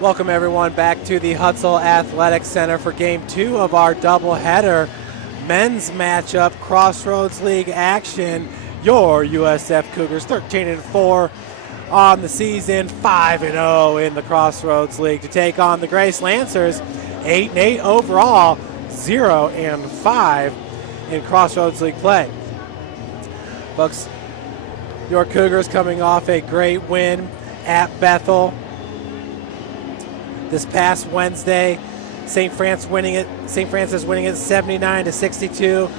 Welcome everyone back to the Hutzel Athletic Center for Game 2 of our doubleheader men's matchup, Crossroads League action. Your USF Cougars 13-4 on the season, 5-0 in the Crossroads League to take on the Grace Lancers, 8-8 overall, 0-5 in Crossroads League play. Folks, your Cougars coming off a great win at Bethel this past Wednesday. St. Francis winning it 79-62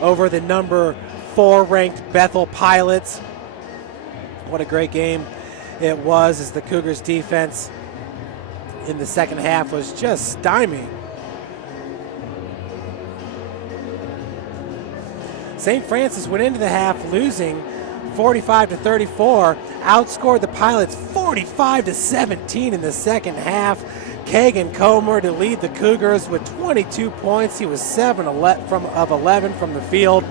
over the number 4 ranked Bethel Pilots. What a great game it was, as the Cougars defense in the second half was just stymie. St. Francis went into the half losing 45-34, outscored the Pilots 45-17 in the second half. Kagan Comer to lead the Cougars with 22 points. He was 7 of 11 from the field,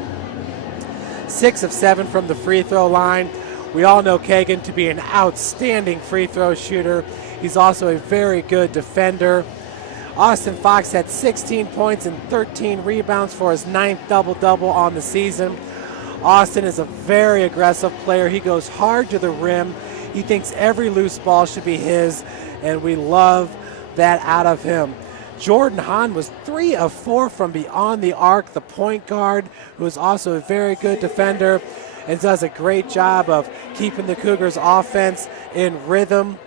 6 of 7 from the free throw line. We all know Kagan to be an outstanding free throw shooter. He's also a very good defender. Austin Fox had 16 points and 13 rebounds for his 9th double-double on the season. Austin is a very aggressive player. He goes hard to the rim. He thinks every loose ball should be his, and we love that out of him. Jordan Hahn was 3 of 4 from beyond the arc, the point guard, who is also a very good defender and does a great job of keeping the Cougars offense in rhythm.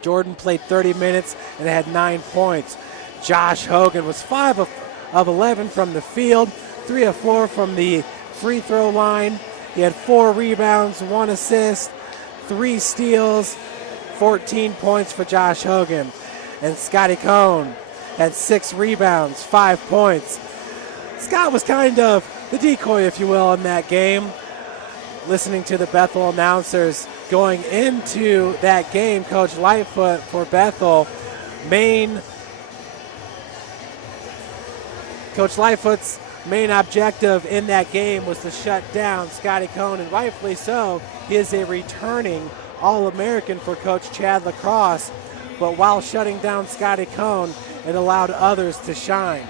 Jordan played 30 minutes and had 9 points. Josh Hogan was 5 of 11 from the field, 3 of 4 from the free throw line. He had 4 rebounds, 1 assist, 3 steals, 14 points for Josh Hogan. And Scotty Cohn had 6 rebounds, 5 points. Scott was kind of the decoy, if you will, in that game. Listening to the Bethel announcers going into that game, Coach Lightfoot for Bethel, Coach Lightfoot's main objective in that game was to shut down Scotty Cohn, and rightfully so. He is a returning All-American for Coach Chad Lacrosse, but while shutting down Scotty Cohn, it allowed others to shine.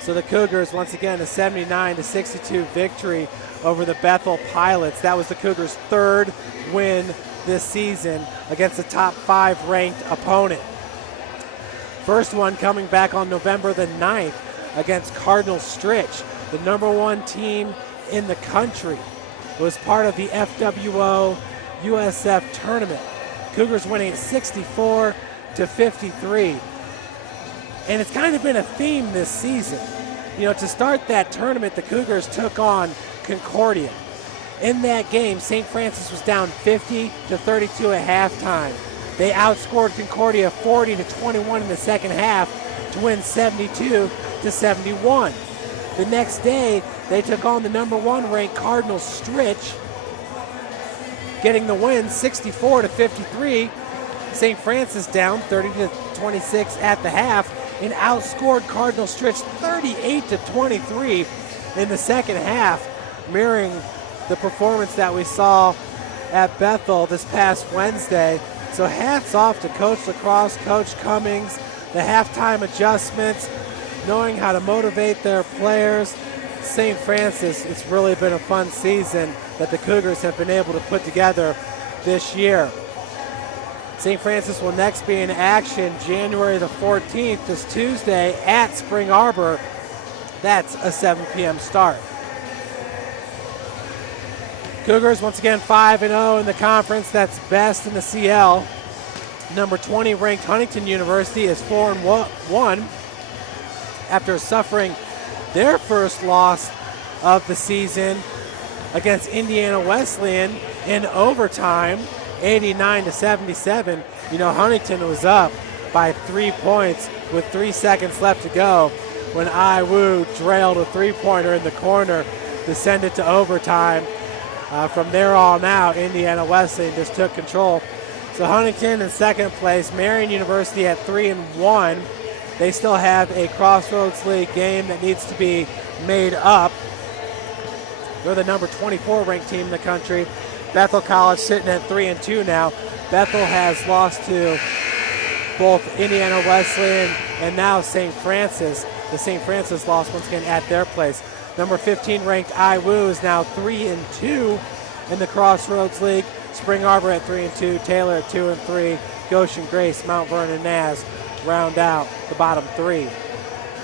So the Cougars, once again, a 79-62 victory over the Bethel Pilots. That was the Cougars' 3rd win this season against a top 5 ranked opponent. First one coming back on November the 9th against Cardinal Stritch, the number 1 team in the country. It was part of the FWO USF tournament. Cougars winning 64-53. And it's kind of been a theme this season. You know, to start that tournament, the Cougars took on Concordia. In that game, St. Francis was down 50-32 at halftime. They outscored Concordia 40-21 in the second half to win 72-71. The next day, they took on the number 1 ranked Cardinal Stritch, getting the win 64-53. St. Francis down 30-26 at the half and outscored Cardinal Stritch 38-23 in the second half, mirroring the performance that we saw at Bethel this past Wednesday. So hats off to Coach Lacrosse, Coach Cummings, the halftime adjustments, knowing how to motivate their players. St. Francis, it's really been a fun season that the Cougars have been able to put together this year. St. Francis will next be in action January the 14th, this Tuesday at Spring Arbor. That's a 7 p.m. start. Cougars once again 5-0 in the conference. That's best in the CL. Number 20 ranked Huntington University is 4-1 after suffering their first loss of the season against Indiana Wesleyan in overtime, 89-77. You know, Huntington was up by 3 points with 3 seconds left to go when Iwu trailed a 3-pointer in the corner to send it to overtime. From there on out, Indiana Wesleyan just took control. So Huntington in second place, Marion University at 3-1. They still have a Crossroads League game that needs to be made up. They're the number 24 ranked team in the country Bethel College sitting at 3-2 now. Bethel has lost to both Indiana Wesleyan and now St. Francis. The St. Francis lost once again at their place. Number 15 ranked IWU is now 3-2 in the Crossroads League. Spring Arbor at 3-2, Taylor at 2-3, Goshen, Grace, Mount Vernon, Naz round out the bottom three.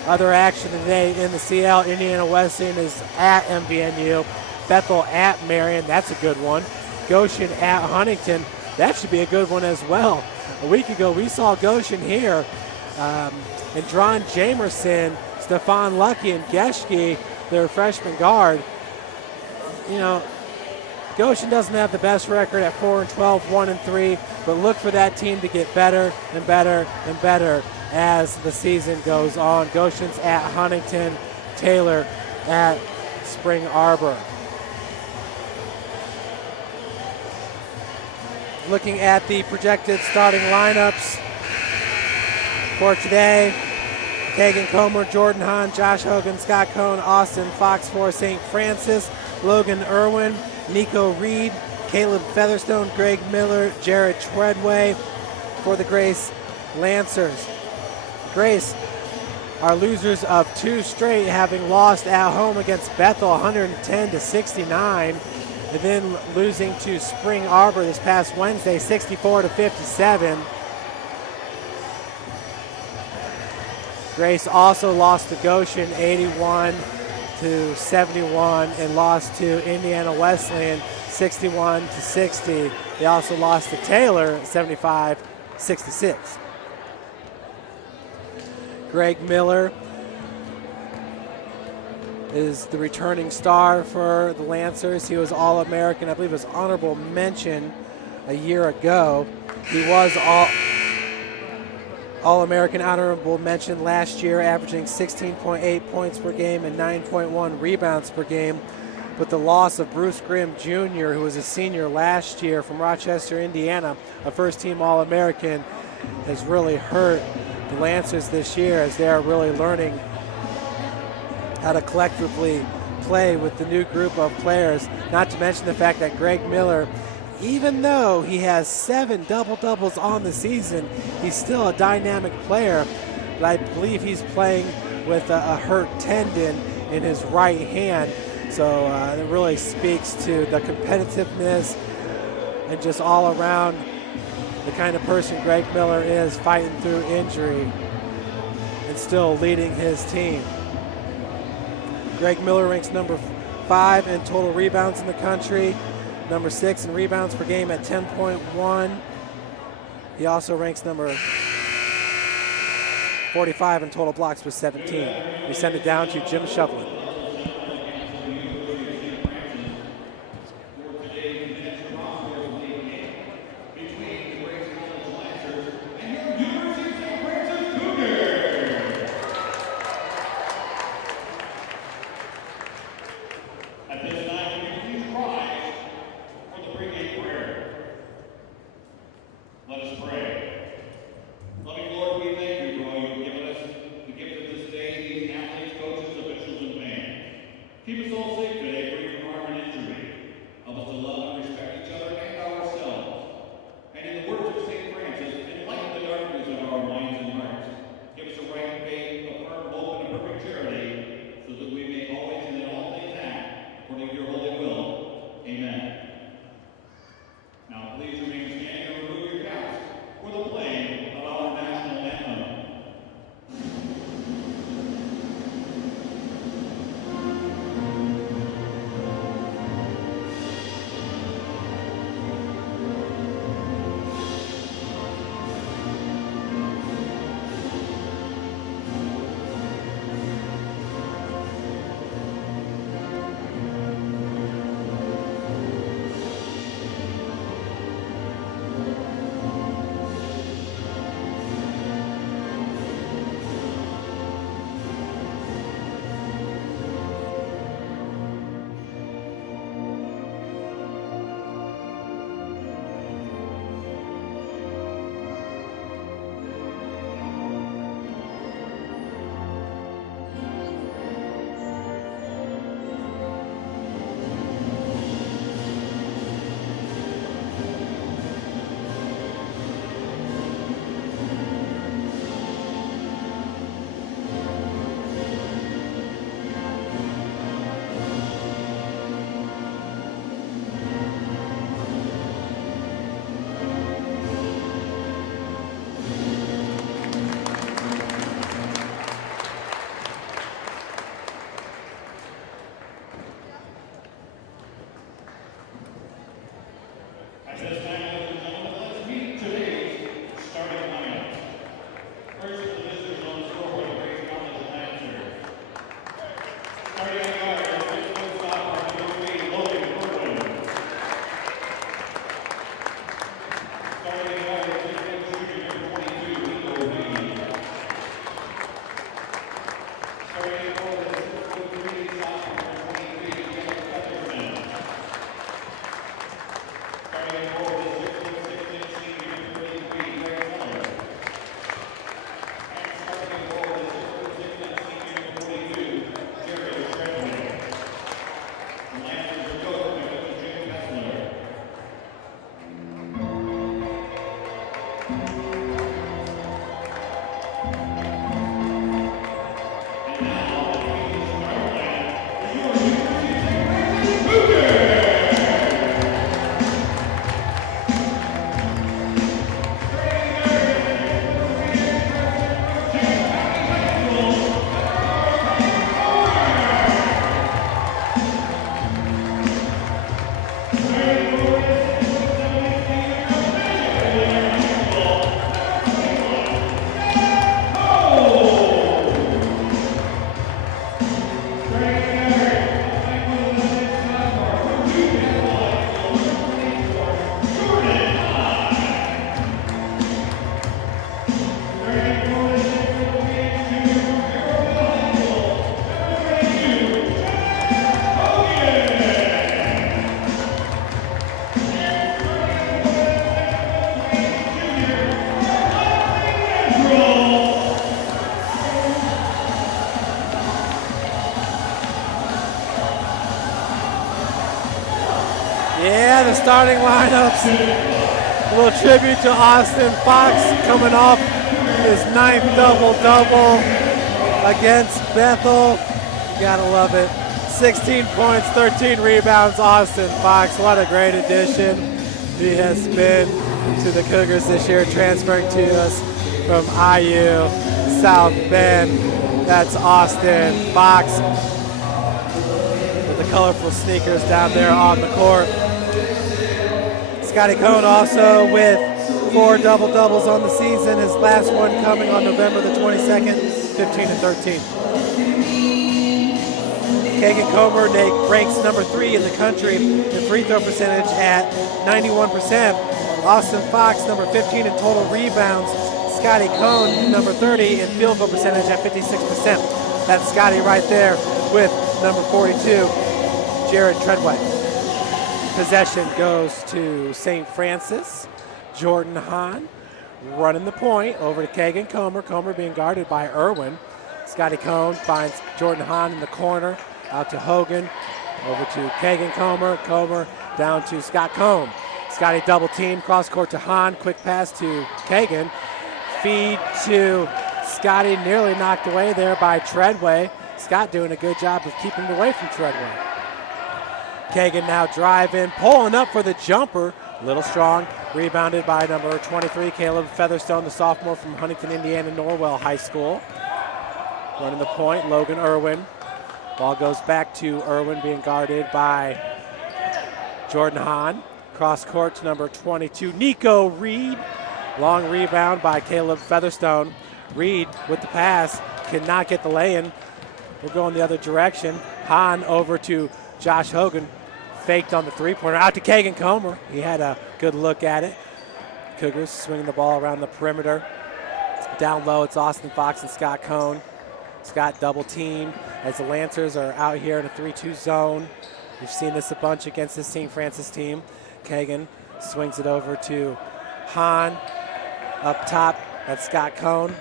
Other action today in the CL, Indiana Wesleyan is at MVNU. Bethel at Marion, that's a good one. Goshen at Huntington, that should be a good one as well. A week ago, we saw Goshen here, and Dron Jamerson, Stefan Lucky, and Geschke, their freshman guard. You know, Goshen doesn't have the best record at 4-12, 1-3, but look for that team to get better and better and better as the season goes on. Goshen's at Huntington, Taylor at Spring Arbor. Looking at the projected starting lineups for today, Kagan Comer, Jordan Hahn, Josh Hogan, Scott Cohn, Austin Fox for St. Francis, Logan Irwin, Nico Reed, Caleb Featherstone, Greg Miller, Jared Treadway for the Grace Lancers. Grace are losers of 2 straight, having lost at home against Bethel 110-69, and then losing to Spring Arbor this past Wednesday 64-57. Grace also lost to Goshen 81-71 and lost to Indiana Wesleyan 61-60. They also lost to Taylor 75-66. Greg Miller is the returning star for the Lancers. He was All-American, I believe it was honorable mention a year ago. He was All-American honorable mention last year, averaging 16.8 points per game and 9.1 rebounds per game. But the loss of Bruce Grimm Jr., who was a senior last year from Rochester, Indiana, a first-team All-American, has really hurt the Lancers this year as they are really learning how to collectively play with the new group of players. Not to mention the fact that Greg Miller, even though he has 7 double-doubles on the season, he's still a dynamic player. But I believe he's playing with a hurt tendon in his right hand. So it really speaks to the competitiveness and just all around the kind of person Greg Miller is, fighting through injury and still leading his team. Greg Miller ranks number 5 in total rebounds in the country, number 6 in rebounds per game at 10.1. He also ranks number 45 in total blocks with 17. We send it down to Jim Shovlin. Loving Lord, we thank you for all you've given us, the gift of this day, these athletes, coaches, officials, and fans. starting lineups. A little tribute to Austin Fox coming off his 9th double-double against Bethel. You gotta love it. 16 points, 13 rebounds, Austin Fox. What a great addition he has been to the Cougars this year, transferring to us from IU South Bend. That's Austin Fox with the colorful sneakers down there on the court. Scotty Cohn also with 4 double-doubles on the season. His last one coming on November the 22nd, 15 and 13. Kagan Comer ranks number 3 in the country in free throw percentage at 91%. Austin Fox, number 15 in total rebounds. Scotty Cohn, number 30 in field goal percentage at 56%. That's Scotty right there with number 42, Jared Treadway. Possession goes to St. Francis. Jordan Hahn running the point over to Kagan Comer. Comer being guarded by Irwin. Scotty Cohn finds Jordan Hahn in the corner. Out to Hogan, over to Kagan Comer. Comer down to Scott Cohn. Scotty double team, cross court to Hahn. Quick pass to Kagan. Feed to Scotty, nearly knocked away there by Treadway. Scott doing a good job of keeping it away from Treadway. Kagan now driving, pulling up for the jumper. Little strong, rebounded by number 23, Caleb Featherstone, the sophomore from Huntington, Indiana, Norwell High School. Running the point, Logan Irwin. Ball goes back to Irwin, being guarded by Jordan Hahn. Cross court to number 22, Nico Reed. Long rebound by Caleb Featherstone. Reed with the pass, cannot get the lay-in. We're going the other direction. Hahn over to Josh Hogan. Faked on the three-pointer, out to Kagan Comer. He had a good look at it. Cougars swinging the ball around the perimeter. Down low, it's Austin Fox and Scott Cohn. Scott double team as the Lancers are out here in a 3-2 zone. We've seen this a bunch against this St. Francis team. Kagan swings it over to Hahn. Up top, that's Scott Cohn.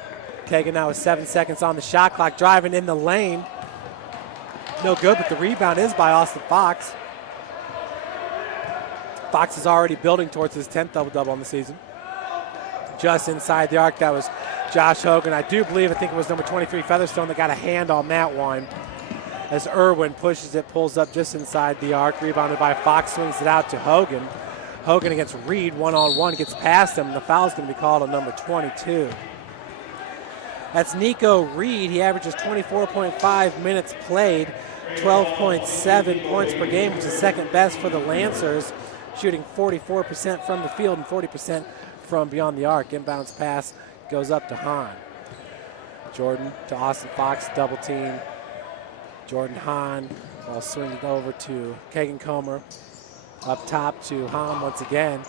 Kagan now with 7 seconds on the shot clock, driving in the lane. No good, but the rebound is by Austin Fox. Fox is already building towards his 10th double-double on the season. Just inside the arc, that was Josh Hogan. I think it was number 23, Featherstone, that got a hand on that one. As Irwin pushes it, pulls up just inside the arc, rebounded by Fox, swings it out to Hogan. Hogan against Reed, one-on-one, gets past him. The foul's going to be called on number 22. That's Nico Reed. He averages 24.5 minutes played, 12.7 points per game, which is second best for the Lancers, shooting 44% from the field and 40% from beyond the arc. Inbounds pass goes up to Hahn. Jordan to Austin Fox, double team. Jordan Hahn, ball swinging over to Kagan Comer. Up top to Hahn once again.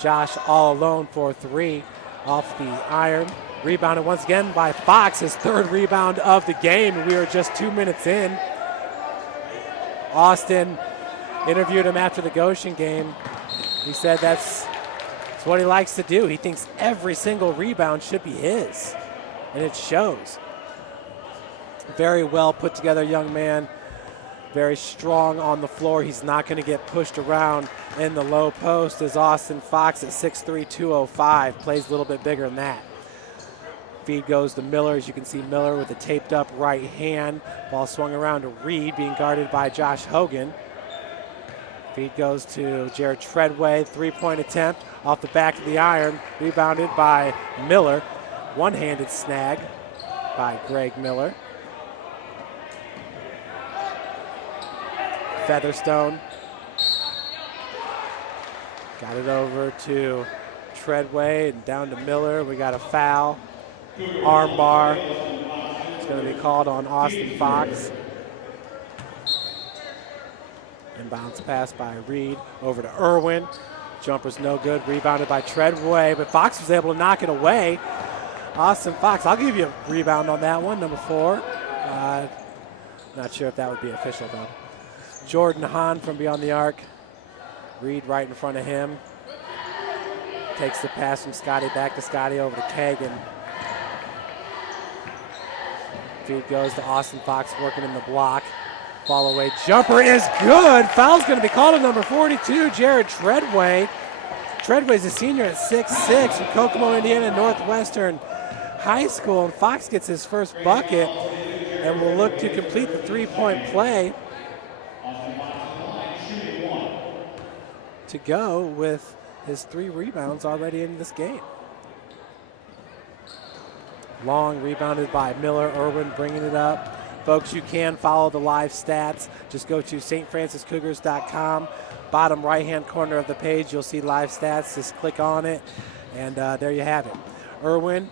Josh all alone for 3 off the iron. Rebounded once again by Fox, his 3rd rebound of the game. We are just 2 minutes in. Austin interviewed him after the Goshen game. He said that's what he likes to do. He thinks every single rebound should be his, and it shows. Very well put together young man, very strong on the floor. He's not going to get pushed around in the low post as Austin Fox at 6'3", 205, plays a little bit bigger than that. Feed goes to Miller. As you can see, Miller with a taped up right hand. Ball swung around to Reed, being guarded by Josh Hogan. Feed goes to Jared Treadway, 3-point attempt off the back of the iron, rebounded by Miller. One-handed snag by Greg Miller. Featherstone got it over to Treadway and down to Miller. We got a foul. Arm bar. It's going to be called on Austin Fox. Inbounds pass by Reed over to Irwin. Jumper's no good, rebounded by Treadway, but Fox was able to knock it away. Austin Fox, I'll give you a rebound on that one, number 4. Not sure if that would be official though. Jordan Hahn from beyond the arc. Reed right in front of him. Takes the pass from Scotty back to Scotty over to Kagan. Feed goes to Austin Fox working in the block. Fall away jumper is good. Foul's going to be called on number 42, Jared Treadway. Treadway's a senior at 6'6" from Kokomo, Indiana Northwestern High School. And Fox gets his first bucket and will look to complete the three-point play to go with his 3 rebounds already in this game. Long rebounded by Miller. Irwin bringing it up. Folks, you can follow the live stats. Just go to stfranciscougars.com. Bottom right-hand corner of the page, you'll see live stats. Just click on it, and there you have it. Irwin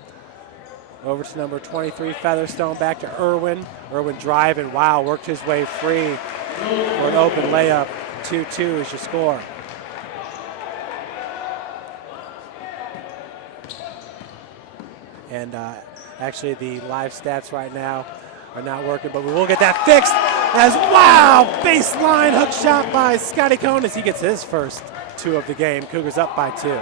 over to number 23, Featherstone. Back to Irwin. Irwin driving. Wow, worked his way free for an open layup. 2-2 is your score. And actually, the live stats right now are not working, but we will get that fixed as, wow, baseline hook shot by Scotty Cohn as he gets his first 2 of the game. Cougars up by 2.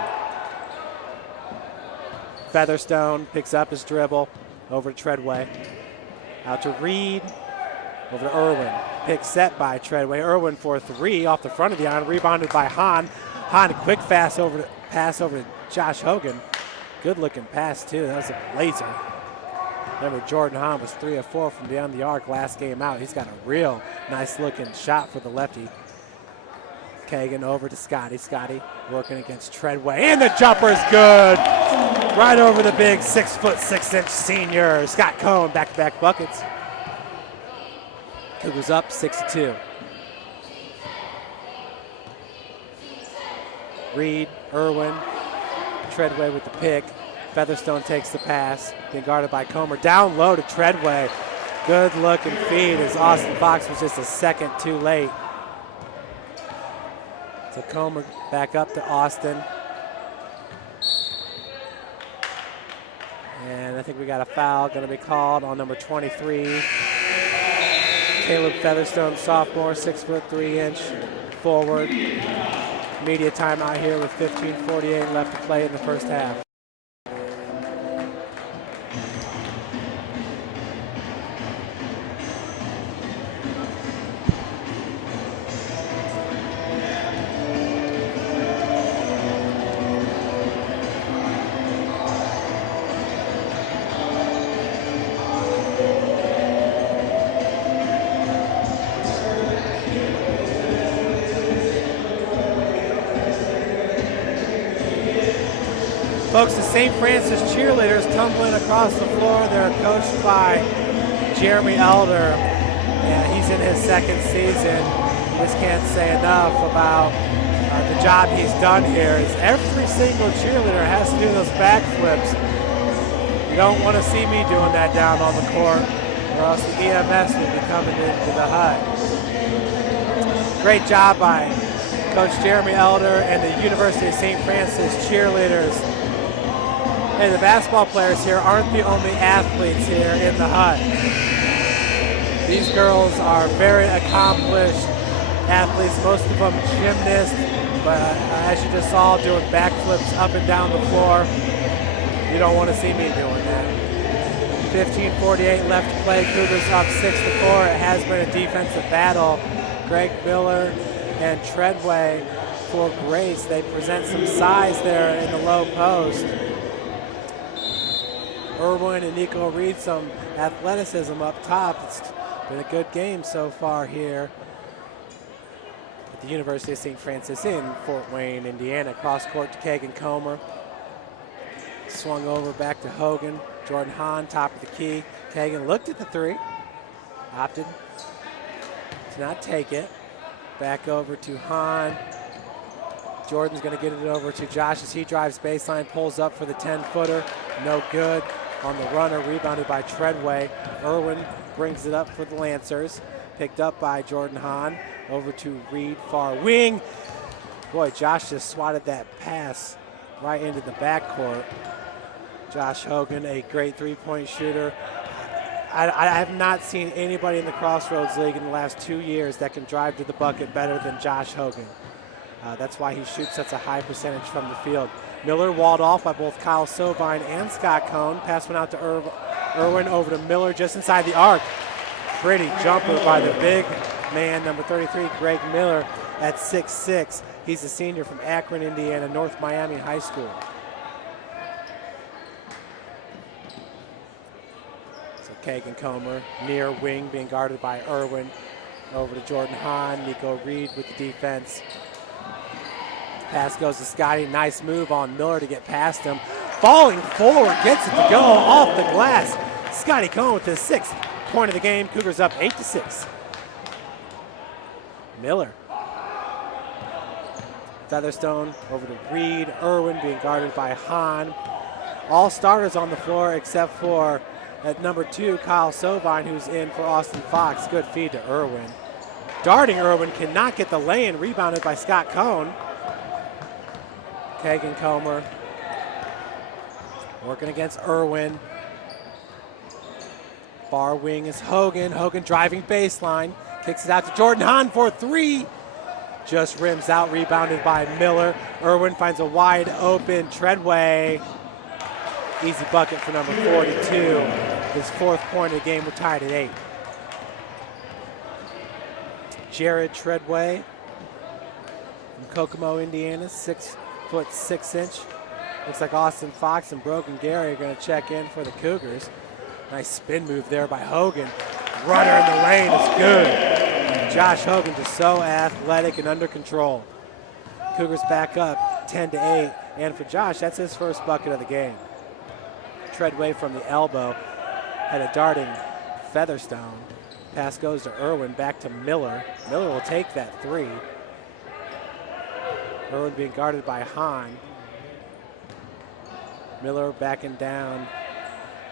Featherstone picks up his dribble over to Treadway. Out to Reed, over to Irwin. Pick set by Treadway. Irwin for 3 off the front of the iron, rebounded by Hahn. Hahn, a quick pass over to Josh Hogan. Good looking pass too, that was a laser. Remember, Jordan Hahn was 3 of 4 from beyond the arc last game out. He's got a real nice looking shot for the lefty. Kagan over to Scotty. Scotty working against Treadway, and the jumper's good. Right over the big 6'6" senior. Scott Cohn, back-to-back buckets. Cougars up 6-2. Reed, Irwin, Treadway with the pick. Featherstone takes the pass, being guarded by Comer. Down low to Treadway. Good looking feed as Austin Fox was just a second too late. So Comer back up to Austin. And I think we got a foul going to be called on number 23. Caleb Featherstone, sophomore, 6'3" forward. Media timeout here with 15:48 left to play in the first half. Folks, the St. Francis cheerleaders tumbling across the floor. They're coached by Jeremy Elder, and he's in his second season. Just can't say enough about the job he's done here. Is every single cheerleader has to do those backflips. You don't want to see me doing that down on the court, or else the EMS will be coming into the hut. Great job by Coach Jeremy Elder and the University of St. Francis cheerleaders. Hey, the basketball players here aren't the only athletes here in the hut. These girls are very accomplished athletes, most of them gymnasts, but as you just saw, doing backflips up and down the floor. You don't want to see me doing that. 15:48 left to play. Cougars up 6-4. It has been a defensive battle. Greg Miller and Treadway for Grace. They present some size there in the low post. Irwin and Nico Reed, some athleticism up top. It's been a good game so far here at the University of St. Francis in Fort Wayne, Indiana. Cross court to Kagan Comer. Swung over back to Hogan. Jordan Hahn, top of the key. Kagan looked at the 3. Opted to not take it. Back over to Hahn. Jordan's going to get it over to Josh as he drives baseline, pulls up for the 10-footer. No good on the runner, rebounded by Treadway. Irwin brings it up for the Lancers. Picked up by Jordan Hahn. Over to Reed, far wing. Boy, Josh just swatted that pass right into the backcourt. Josh Hogan, a great three-point shooter. I have not seen anybody in the Crossroads League in the last 2 years that can drive to the bucket better than Josh Hogan. That's why he shoots such a high percentage from the field. Miller walled off by both Kyle Sovine and Scott Cohn. Pass went out to Irwin, over to Miller just inside the arc. Pretty jumper by the big man, number 33, Greg Miller, at 6'6". He's a senior from Akron, Indiana, North Miami High School. So Kagan Comer, near wing, being guarded by Irwin. Over to Jordan Hahn, Nico Reed with the defense. Pass goes to Scotty, nice move on Miller to get past him. Falling forward, gets it to go off the glass. Scotty Cohn with his 6th point of the game. Cougars up 8-6. Miller. Featherstone over to Reed. Irwin being guarded by Hahn. All starters on the floor except for at number 2, Kyle Sovine, who's in for Austin Fox. Good feed to Irwin. Darting Irwin cannot get the lay-in, rebounded by Scott Cohn. Kagan Comer working against Irwin. Far wing is Hogan. Hogan driving baseline. Kicks it out to Jordan Hahn for 3. Just rims out, rebounded by Miller. Irwin finds a wide open Treadway. Easy bucket for number 42. His 4th point of the game. We're tied at 8. Jared Treadway from Kokomo, Indiana, 6'6". Looks like Austin Fox and Brogan Gary are going to check in for the Cougars. Nice spin move there by Hogan. Runner in the lane is good. Josh Hogan just so athletic and under control. Cougars back up 10-8. And for Josh, that's his 1st bucket of the game. Treadway from the elbow. Had a darting Featherstone. Pass goes to Irwin, back to Miller. Miller will take that 3. Irwin being guarded by Hahn. Miller backing down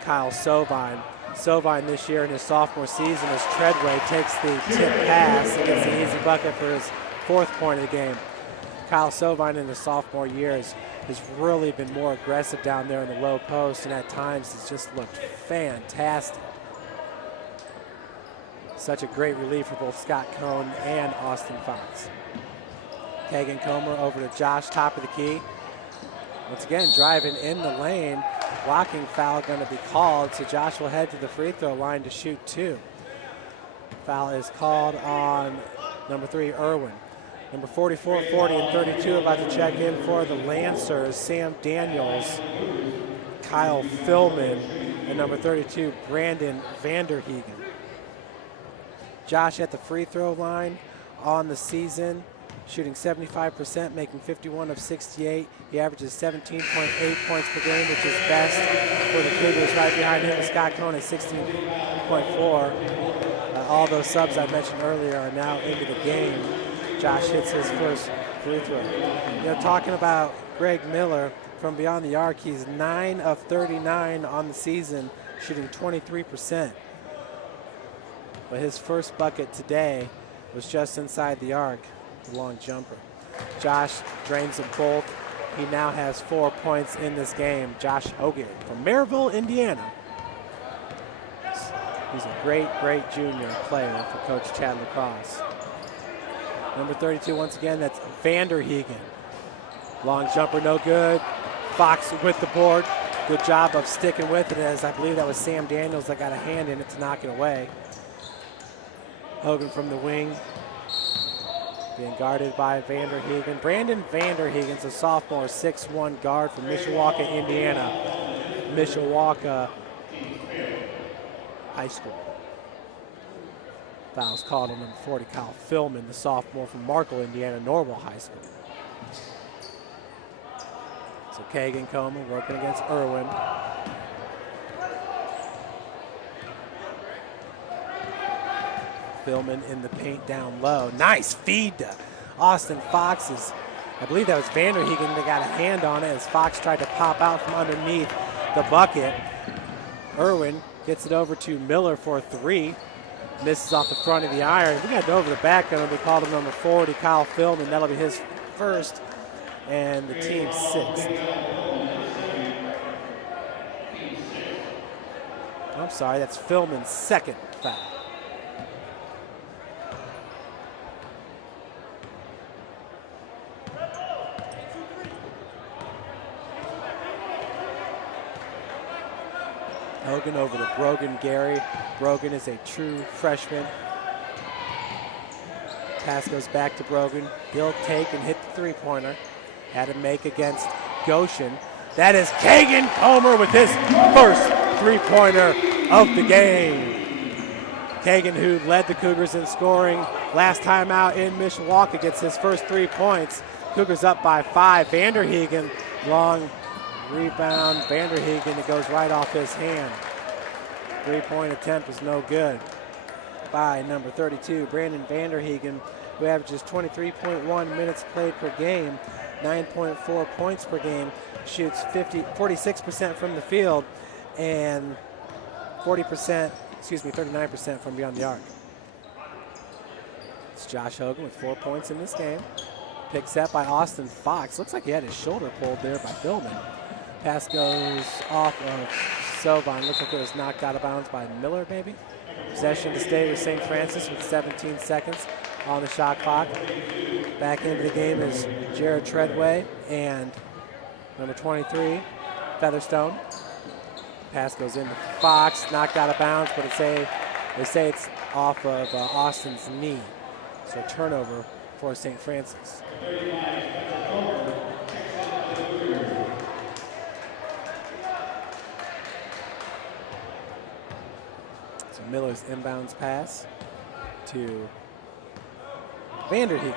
Kyle Sovine. Sovine this year in his sophomore season as Treadway takes the tip pass and gets the easy bucket for his 4th point of the game. Kyle Sovine in his sophomore year has really been more aggressive down there in the low post, and at times has just looked fantastic. Such a great relief for both Scott Cohn and Austin Fox. Kagan Comer over to Josh, top of the key. Once again, driving in the lane. Blocking foul going to be called, so Josh will head to the free throw line to shoot 2. Foul is called on number 3, Irwin. Number 44, 40, and 32 about to check in for the Lancers. Sam Daniels, Kyle Philman, and number 32, Brandon Vanderhegen. Josh at the free throw line on the season, shooting 75%, making 51 of 68. He averages 17.8 points per game, which is best for the Cougars. Right behind him is Scott Cohn at 16.4. All those subs I mentioned earlier are now into the game. Josh hits his 1st free throw. Talking about Greg Miller from beyond the arc, he's 9 of 39 on the season, shooting 23%. But his 1st bucket today was just inside the arc, the long jumper. Josh drains them both. He now has 4 points in this game. Josh Hogan from Maryville, Indiana. He's a great, great junior player for Coach Chad LaCrosse. Number 32, once again, that's Vanderhegen. Long jumper, no good. Fox with the board. Good job of sticking with it, as I believe that was Sam Daniels that got a hand in it to knock it away. Hogan from the wing, being guarded by Vanderhegen. Brandon Vanderhegen's a sophomore, 6'1" guard from Mishawaka, Indiana. Mishawaka High School. Foul's called on number 40, Kyle Philman, the sophomore from Markle, Indiana, Norwell High School. So Kagan Comer working against Irwin. Philman in the paint down low. Nice feed to Austin Fox's. I believe that was Vanderhegen that got a hand on it as Fox tried to pop out from underneath the bucket. Irwin gets it over to Miller for 3. Misses off the front of the iron. We got it over the back. Going to be called him number 40, Kyle Philman. That'll be his 1st and the team's 6th. I'm sorry, that's Philman's 2nd foul. Hogan over to Brogan Gary. Brogan is a true freshman. Pass goes back to Brogan. He'll take and hit the three-pointer. Had to make against Goshen. That is Kagan Comer with his first three-pointer of the game. Kagan, who led the Cougars in scoring last time out in Mishawaka, gets his first 3 points. Cougars up by 5. Vanderhegen, long rebound. Vanderhegen, it goes right off his hand. 3-point attempt is no good by number 32, Brandon Vanderhegen, who averages 23.1 minutes played per game, 9.4 points per game, shoots 46% from the field, and 39% from beyond the arc. It's Josh Hogan with 4 points in this game. Picked up by Austin Fox. Looks like he had his shoulder pulled there by Philman. Pass goes off of Sovine. Looks like it was knocked out of bounds by Miller, maybe. Possession to stay with St. Francis with 17 seconds on the shot clock. Back into the game is Jared Treadway and number 23, Featherstone. Pass goes into Fox, knocked out of bounds, but they say it's off of Austin's knee. So turnover for St. Francis. So Miller's inbounds pass to Vanderhegen.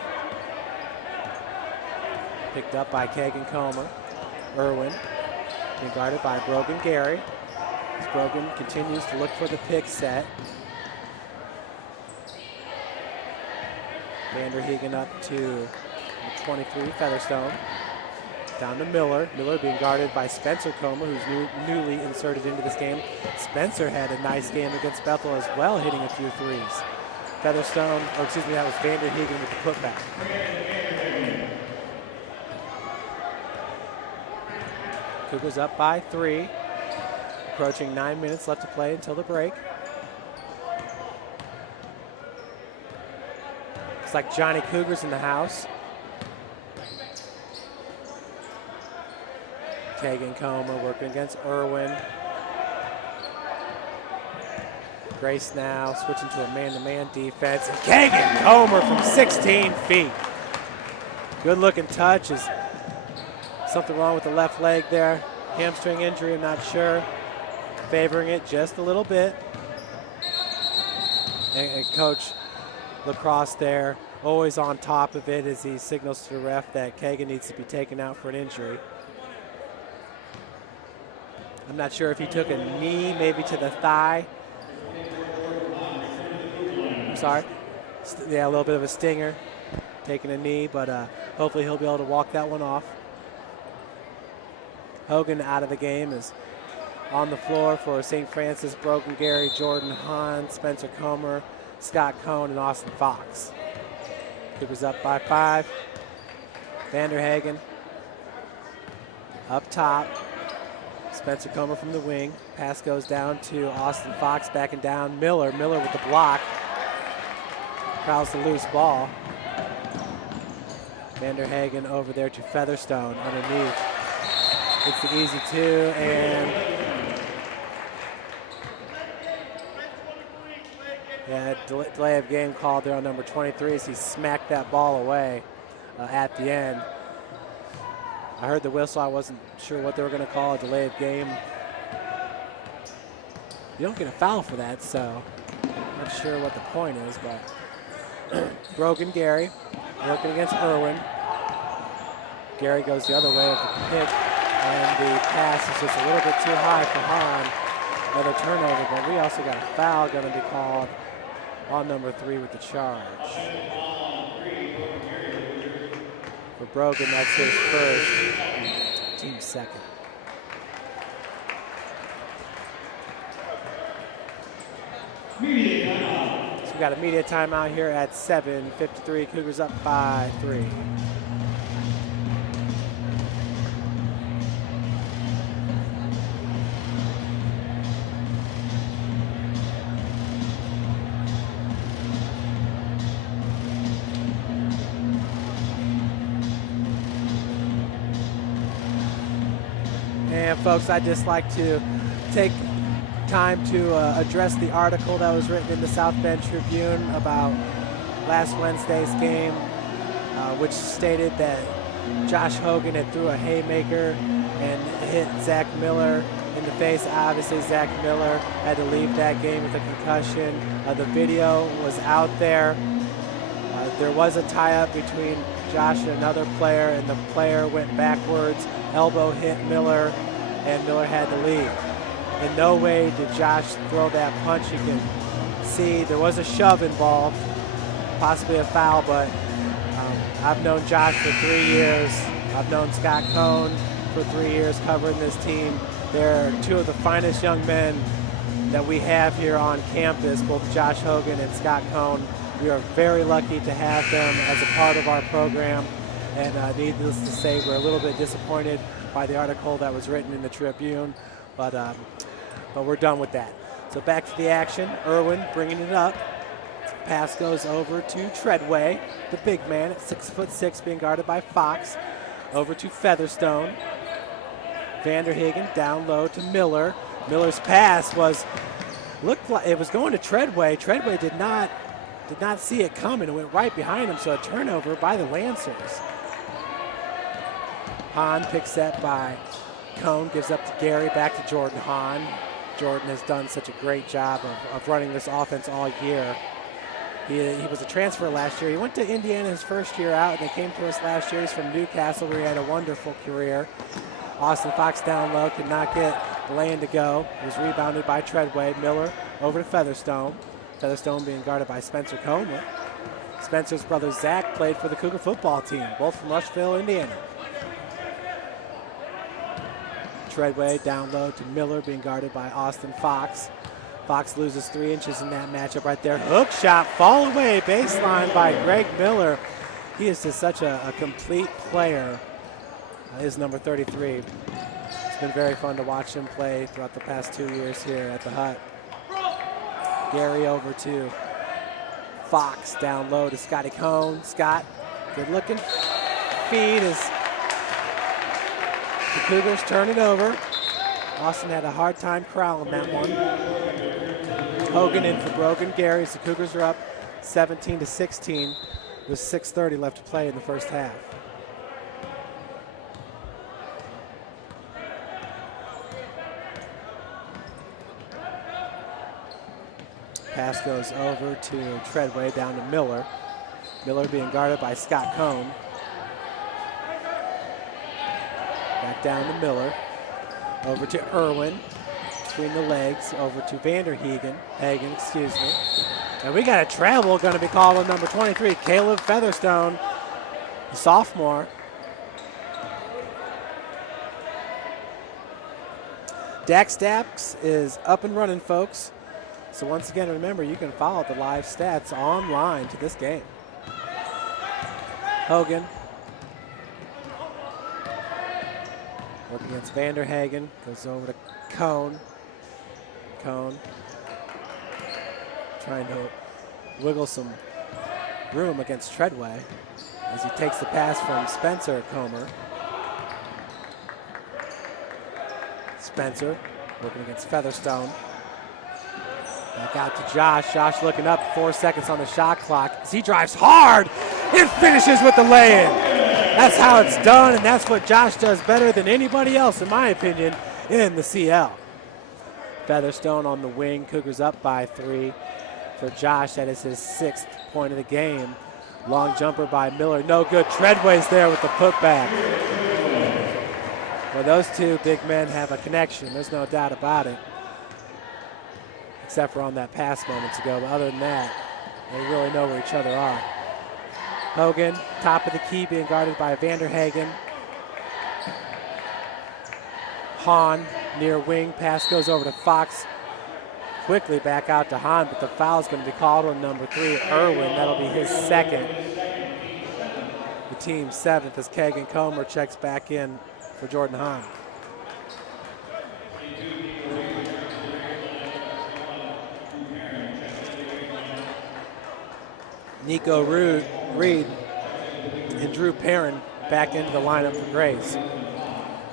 Picked up by Kagan Comer. Irwin being guarded by Brogan Gary. As Brogan continues to look for the pick set. Vanderhegen up to 23, Featherstone. Down to Miller. Miller being guarded by Spencer Comer, who's newly inserted into this game. Spencer had a nice game against Bethel as well, hitting a few threes. Featherstone, or excuse me, that was Vanderhegen with the putback. Cougars up by 3. Approaching 9 minutes left to play until the break. Looks like Johnny Cougar's in the house. Kagan Comer working against Irwin. Grace now switching to a man-to-man defense. And Kagan Comer from 16 feet. Good looking touch. Is something wrong with the left leg there? Hamstring injury, I'm not sure. Favoring it just a little bit. And Coach Lacrosse there, always on top of it as he signals to the ref that Kagan needs to be taken out for an injury. I'm not sure if he took a knee, maybe to the thigh. I'm sorry. Yeah, a little bit of a stinger, taking a knee, but hopefully he'll be able to walk that one off. Hogan out of the game is on the floor for St. Francis, Brogan Gary, Jordan Hahn, Spencer Comer, Scott Cohn, and Austin Fox. Cougars up by 5. Vanderhegen up top. Spencer Comer from the wing. Pass goes down to Austin Fox, backing down. Miller with the block. Fouls the loose ball. Vanderhegen over there to Featherstone underneath. It's the easy 2, and yeah, delay of game called there on number 23 as he smacked that ball away at the end. I heard the whistle. I wasn't sure what they were going to call a delay of game. You don't get a foul for that, so I'm not sure what the point is, but Brogan Gary working against Irwin. Gary goes the other way with the pick, and the pass is just a little bit too high for Hahn. Another turnover, but we also got a foul going to be called on number 3 with the charge. For Brogan, that's his first, team's second. So we got a media timeout here at 7:53. Cougars up by 3. And folks, I'd just like to take time to address the article that was written in the South Bend Tribune about last Wednesday's game, which stated that Josh Hogan had threw a haymaker and hit Zach Miller in the face. Obviously, Zach Miller had to leave that game with a concussion. The video was out there. There was a tie-up between Josh and another player, and the player went backwards, elbow hit Miller, and Miller had to leave. In no way did Josh throw that punch. You can see there was a shove involved, possibly a foul, but I've known Josh for 3 years. I've known Scott Cohn for 3 years covering this team. They're two of the finest young men that we have here on campus, both Josh Hogan and Scott Cohn. We are very lucky to have them as a part of our program. And needless to say, we're a little bit disappointed by the article that was written in the Tribune, but we're done with that. So back to the action. Irwin bringing it up. Pass goes over to Treadway, the big man at 6'6", being guarded by Fox. Over to Featherstone. Vanderhagen down low to Miller. Miller's pass looked like it was going to Treadway. Treadway did not see it coming. It went right behind him, so a turnover by the Lancers. Hahn picks that by Cohn, gives up to Gary, back to Jordan Hahn. Jordan has done such a great job of running this offense all year. He was a transfer last year. He went to Indiana his first year out, and they came to us last year. He's from Newcastle, where he had a wonderful career. Austin Fox down low, could not get the lane to go. He was rebounded by Treadway. Miller over to Featherstone. Featherstone being guarded by Spencer Comer. Spencer's brother Zach played for the Cougar football team, both from Rushville, Indiana. Treadway down low to Miller, being guarded by Austin Fox. Fox loses 3 inches in that matchup right there. Hook shot, fall away, baseline by Greg Miller. He is just such a complete player. Is number 33. It's been very fun to watch him play throughout the past 2 years here at the Hut. Gary over to Fox, down low to Scotty Cohn. Scott, good looking feed as the Cougars turn it over. Austin had a hard time corralling that one. Hogan in for Brogan. Gary, the Cougars are up 17-16 with 6:30 left to play in the first half. Pass goes over to Treadway, down to Miller. Miller being guarded by Scott Cohn. Back down to Miller. Over to Irwin. Between the legs. Over to Vanderhagen. And we got a travel going to be called on number 23, Caleb Featherstone, the sophomore. Dax Dax is up and running, folks. So once again, remember, you can follow the live stats online to this game. Hogan. Working against Vanderhagen. Goes over to Cohn. Cohn. Trying to wiggle some room against Treadway as he takes the pass from Spencer Comer. Spencer working against Featherstone. Back out to Josh. Josh looking up, 4 seconds on the shot clock as he drives hard and finishes with the lay-in. That's how it's done, and that's what Josh does better than anybody else, in my opinion, in the CL. Featherstone on the wing. Cougars up by 3 for Josh. That is his 6th point of the game. Long jumper by Miller. No good. Treadway's there with the putback. Well, those two big men have a connection. There's no doubt about it. Except for on that pass moments ago. But other than that, they really know where each other are. Hogan, top of the key, being guarded by Vanderhagen. Hahn, near wing. Pass goes over to Fox. Quickly back out to Hahn, but the foul is going to be called on number 3, Irwin. That'll be his 2nd. The team's 7th as Kagan Comer checks back in for Jordan Hahn. Nico Reed and Drew Perrin back into the lineup for Grace.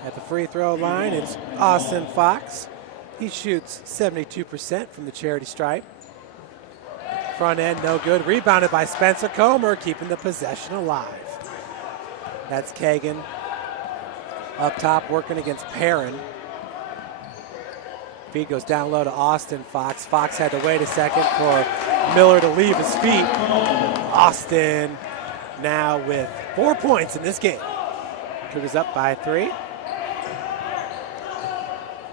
At the free throw line, it's Austin Fox. He shoots 72% from the charity stripe. front end, no good. Rebounded by Spencer Comer, keeping the possession alive. That's Kagan up top, working against Perrin. Feed goes down low to Austin Fox. Fox had to wait a second for Miller to leave his feet. Austin now with 4 points in this game. Cougars up by 3.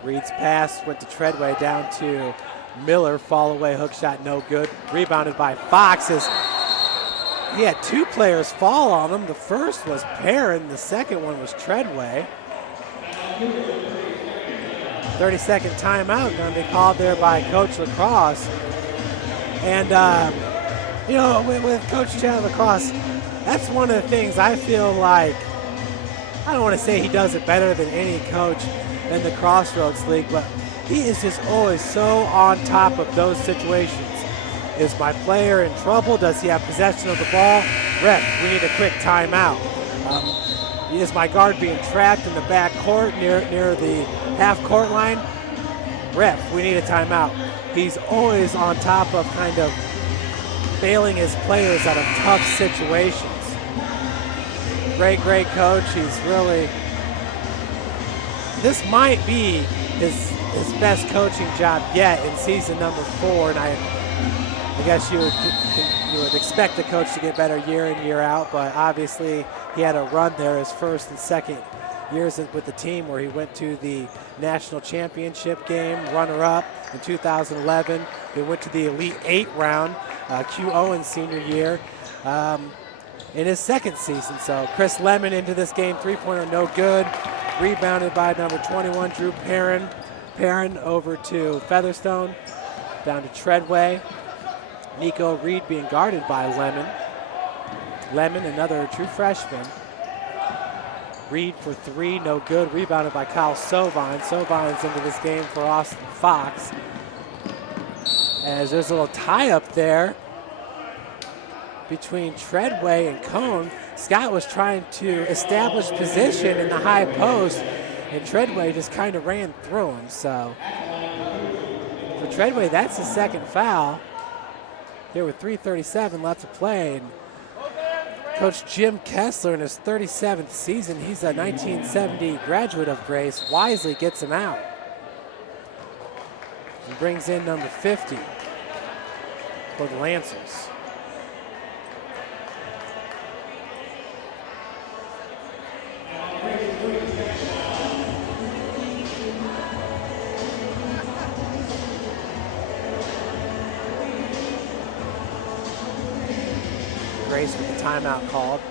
Reed's pass went to Treadway, down to Miller. Fall away, hook shot, no good. Rebounded by Fox. He had 2 players fall on him. The first was Perrin, the second one was Treadway. 30-second timeout going to be called there by Coach Lacrosse. And, with Coach Chad Lacrosse, that's one of the things I feel like, I don't want to say he does it better than any coach in the Crossroads League, but he is just always so on top of those situations. Is my player in trouble? Does he have possession of the ball? Ref, we need a quick timeout. Is my guard being trapped in the back court near the half-court line? Ref, we need a timeout. He's always on top of kind of bailing his players out of tough situations. Great coach. He's really, this might be his best coaching job yet in season number 4, and I guess you would expect the coach to get better year in, year out, but obviously he had a run there his first and second years with the team where he went to the national championship game, runner-up in 2011. They went to the Elite 8 round, Q Owen's senior year, in his second season. So Chris Lemon into this game, three-pointer no good. Rebounded by number 21, Drew Perrin. Perrin over to Featherstone, down to Treadway. Nico Reed being guarded by Lemon. Lemon, another true freshman. Reed for 3, no good. Rebounded by Kyle Sovine. Sovine's into this game for Austin Fox. As there's a little tie-up there between Treadway and Cone. Scott was trying to establish position in the high post, and Treadway just kind of ran through him. So for Treadway, that's his second foul. Here with 3:37 left to play. And Coach Jim Kessler in his 37th season, he's a 1970 graduate of Grace, wisely gets him out. And brings in number 50 for the Lancers. Grace with the timeout called.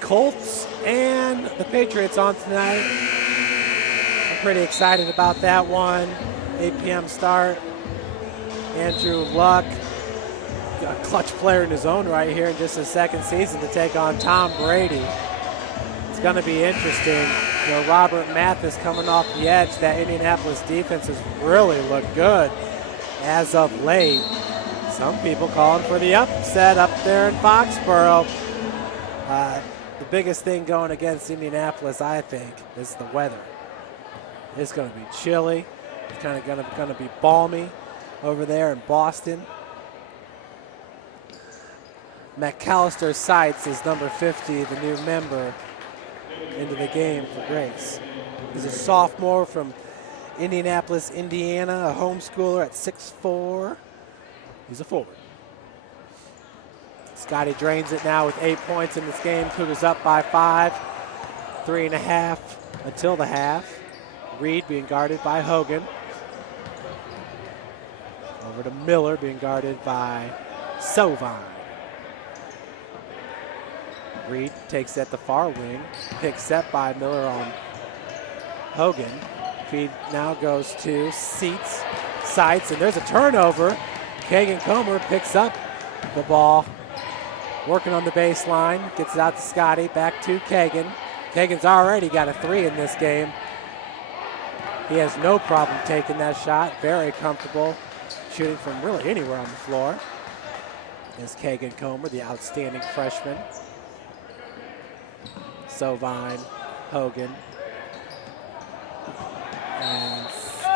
Colts and the Patriots on tonight. I'm pretty excited about that one. 8 p.m. start. Andrew Luck, a clutch player in his own right here in just his second season to take on Tom Brady. It's going to be interesting. You know, Robert Mathis coming off the edge. That Indianapolis defense has really looked good as of late. Some people calling for the upset up there in Foxborough. The biggest thing going against Indianapolis, I think, is the weather. It's going to be chilly. It's kind of going to be balmy over there in Boston. McAllister Seitz is number 50, the new member into the game for Grace. He's a sophomore from Indianapolis, Indiana, a homeschooler at 6'4". He's a forward. Scotty drains it now with 8 points in this game. Cougars up by 5. 3.5 until the half. Reed being guarded by Hogan. Over to Miller being guarded by Sovine. Reed takes at the far wing. Picks up by Miller on Hogan. Feed now goes to Seitz, and there's a turnover. Kagan Comer picks up the ball, working on the baseline, gets it out to Scotty, back to Kagan. Kagan's already got a 3 in this game. He has no problem taking that shot, very comfortable, shooting from really anywhere on the floor. Is Kagan Comer, the outstanding freshman. Sovine, Hogan. And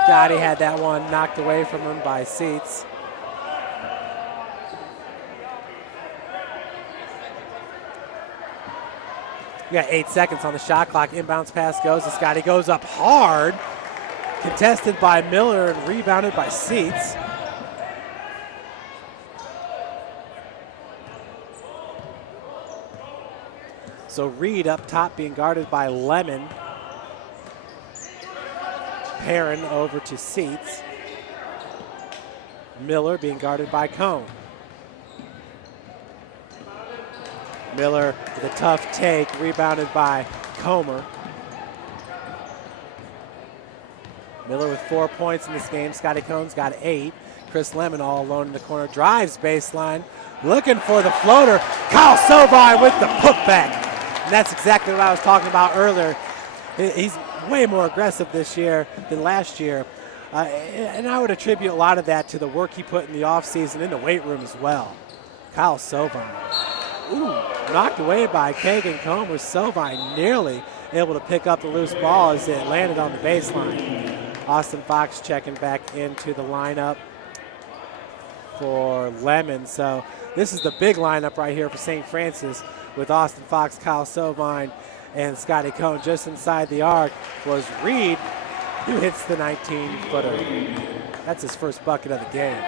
Scotty had that one knocked away from him by Seats. We got 8 seconds on the shot clock. Inbounds pass goes to Scotty. Goes up hard. Contested by Miller and rebounded by Seats. So Reed up top being guarded by Lemon. Perrin over to Seats. Miller being guarded by Cone. Miller with a tough take, rebounded by Comer. Miller with 4 points in this game. Scotty Cone's got 8. Chris Lemon all alone in the corner. Drives baseline, looking for the floater. Kyle Sovine with the putback. And that's exactly what I was talking about earlier. He's way more aggressive this year than last year. And I would attribute a lot of that to the work he put in the offseason in the weight room as well. Kyle Sovine. Ooh, knocked away by Kagan Comer. Sovine nearly able to pick up the loose ball as it landed on the baseline. Austin Fox checking back into the lineup for Lemon. So this is the big lineup right here for St. Francis with Austin Fox, Kyle Sovine, and Scotty Cone. Just inside the arc was Reed, who hits the 19-footer. That's his first bucket of the game.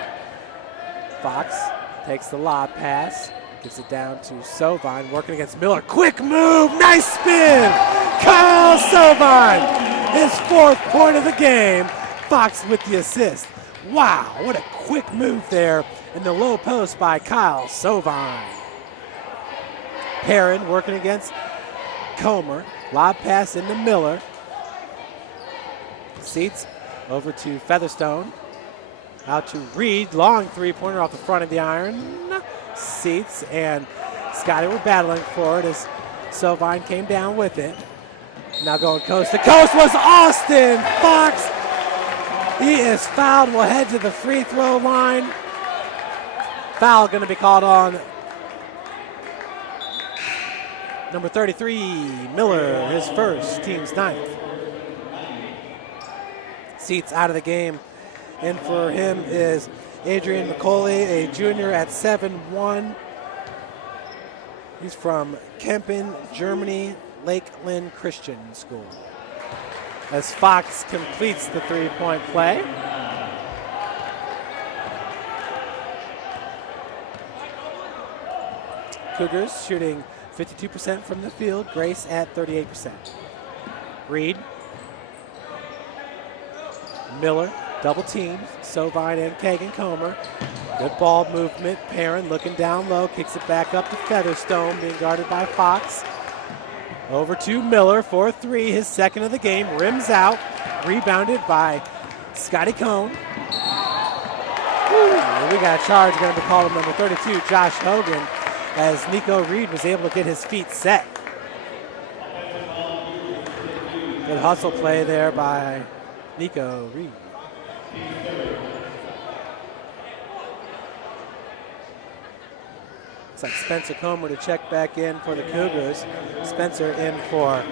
Fox takes the lob pass. Gives it down to Sovine, working against Miller. Quick move, nice spin! Kyle Sovine, his 4th point of the game. Fox with the assist. Wow, what a quick move there in the low post by Kyle Sovine. Perrin working against Comer. Lob pass into Miller. Seats over to Featherstone. Out to Reed, long 3-pointer off the front of the iron. Seats and Scotty were battling for it as Sovine came down with it. Now going coast to coast was Austin Fox. He is fouled. Will head to the free throw line. Foul going to be called on number 33, Miller, his first, team's 9th. Seats out of the game. And for him is Adrian McCauley, a junior at 7'1". He's from Kempen, Germany, Lakeland Christian School. As Fox completes the 3-point play. Cougars shooting 52% from the field, Grace at 38%. Reed. Miller. Double teams, Sovine and Kagan Comer. Good ball movement. Perrin looking down low, kicks it back up to Featherstone, being guarded by Fox. Over to Miller for 3, his 2nd of the game. Rims out, rebounded by Scotty Cone. We got a charge going to be called on number 32, Josh Hogan, as Nico Reed was able to get his feet set. Good hustle play there by Nico Reed. Looks like Spencer Comer to check back in for the Cougars. Spencer in for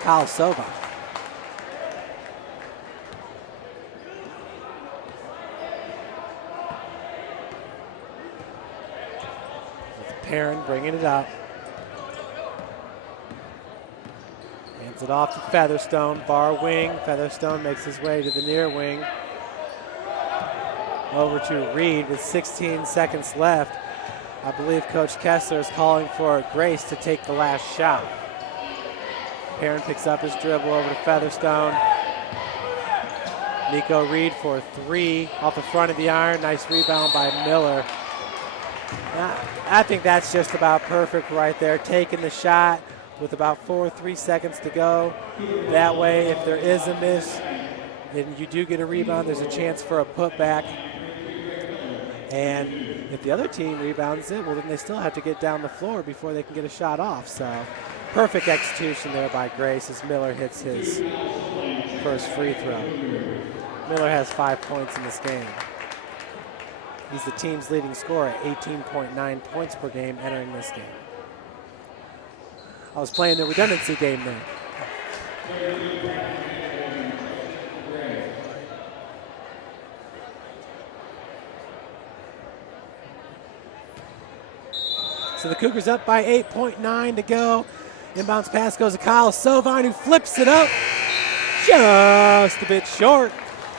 Kyle Sovine. With Perrin bringing it up. Hands it off to Featherstone, far wing. Featherstone makes his way to the near wing. Over to Reed with 16 seconds left. I believe Coach Kessler is calling for Grace to take the last shot. Perrin picks up his dribble over to Featherstone. Nico Reed for 3 off the front of the iron. Nice rebound by Miller. I think that's just about perfect right there. Taking the shot with about 3 seconds to go. That way, if there is a miss and you do get a rebound, there's a chance for a putback. And if the other team rebounds it, well, then they still have to get down the floor before they can get a shot off. So perfect execution there by Grace as Miller hits his first free throw. Miller has 5 points in this game. He's the team's leading scorer at 18.9 points per game entering this game. I was playing the redundancy game there. So the Cougars up by 8.9 to go. Inbounds pass goes to Kyle Sovine, who flips it up just a bit short.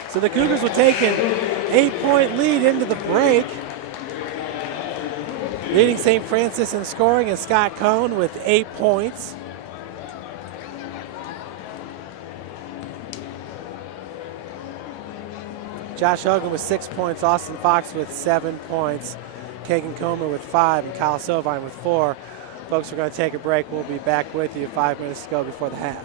So the Cougars will take an 8-point lead into the break. Leading St. Francis in scoring is Scott Cohn with 8 points. Josh Hogan with 6 points, Austin Fox with 7 points, Kagan Comer with 5, and Kyle Sovine with 4. Folks, we're going to take a break. We'll be back with you 5 minutes to go before the half.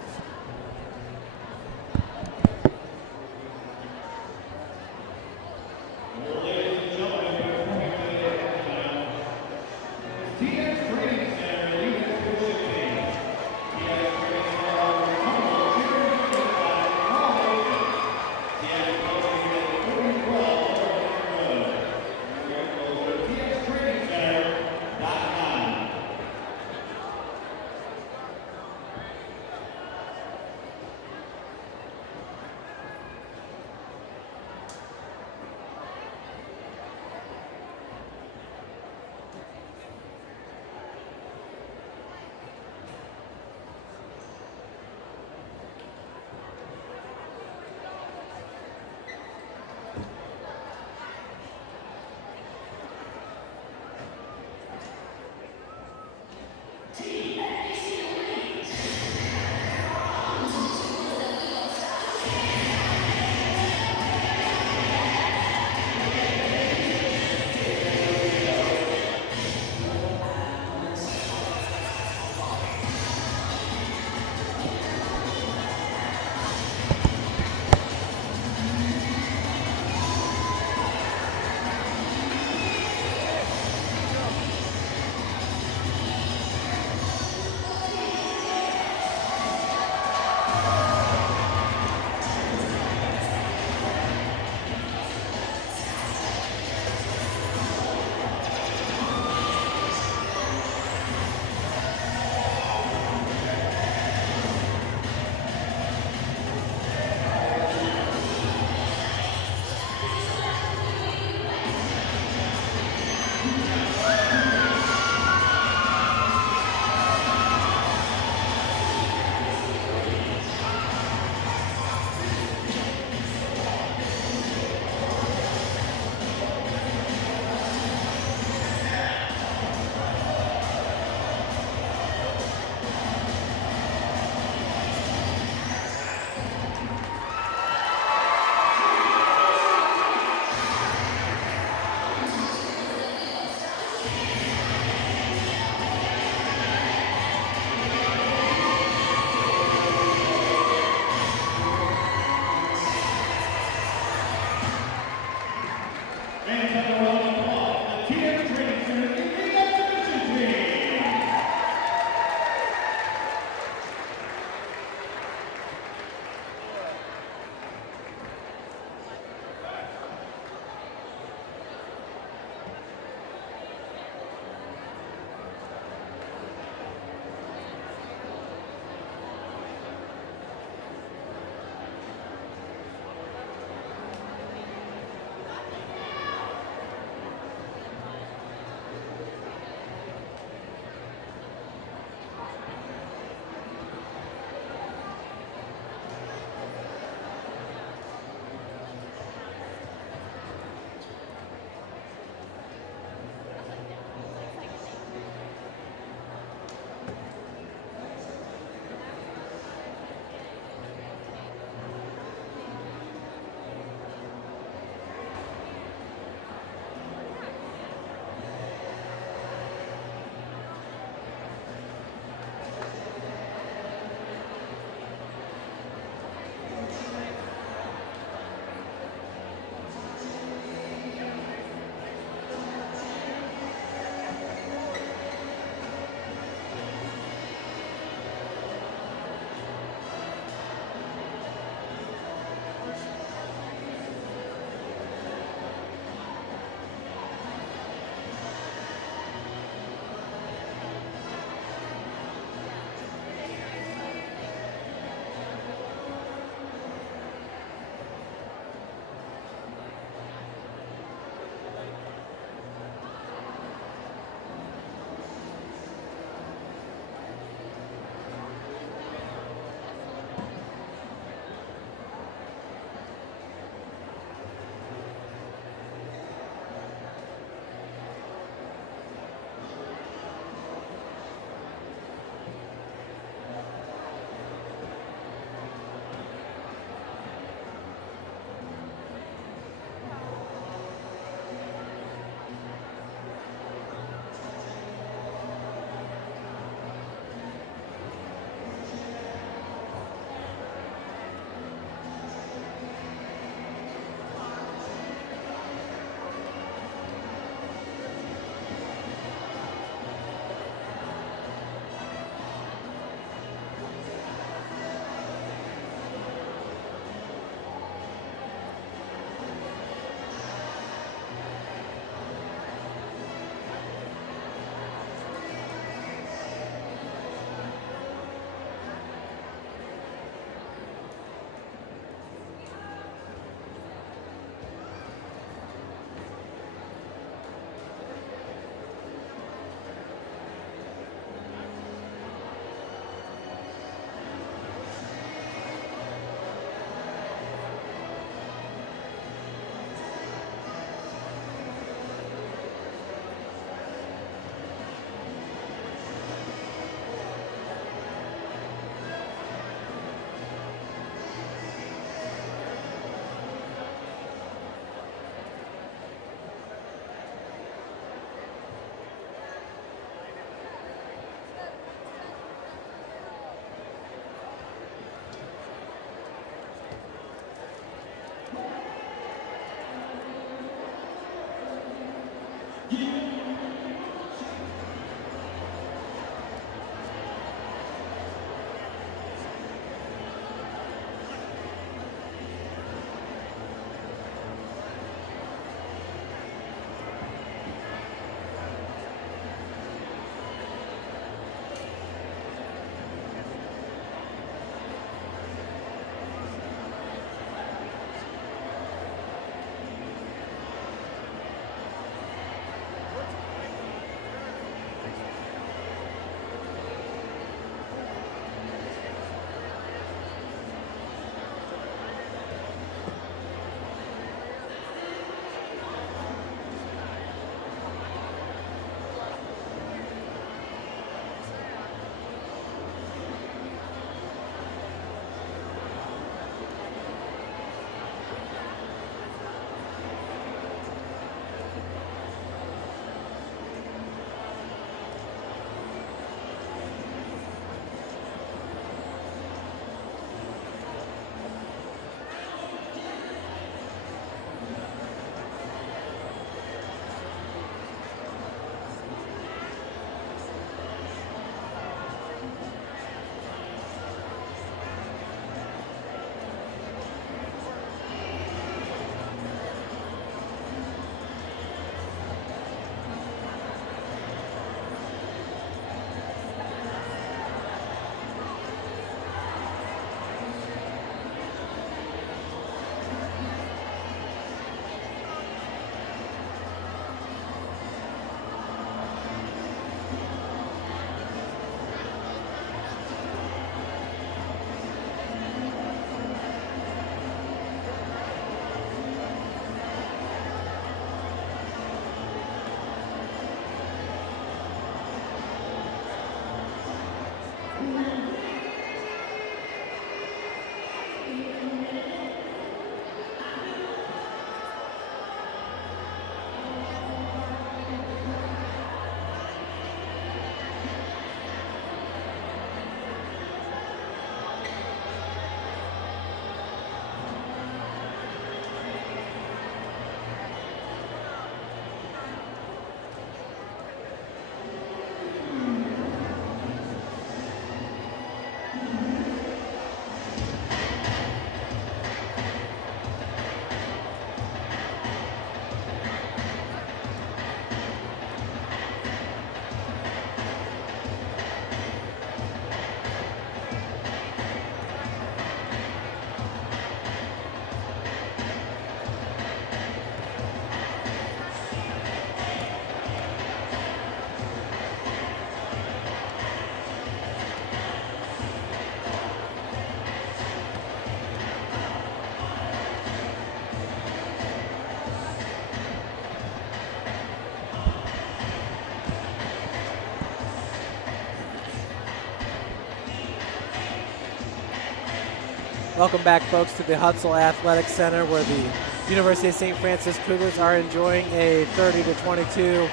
Welcome back, folks, to the Hutzel Athletic Center, where the University of St. Francis Cougars are enjoying a 30-22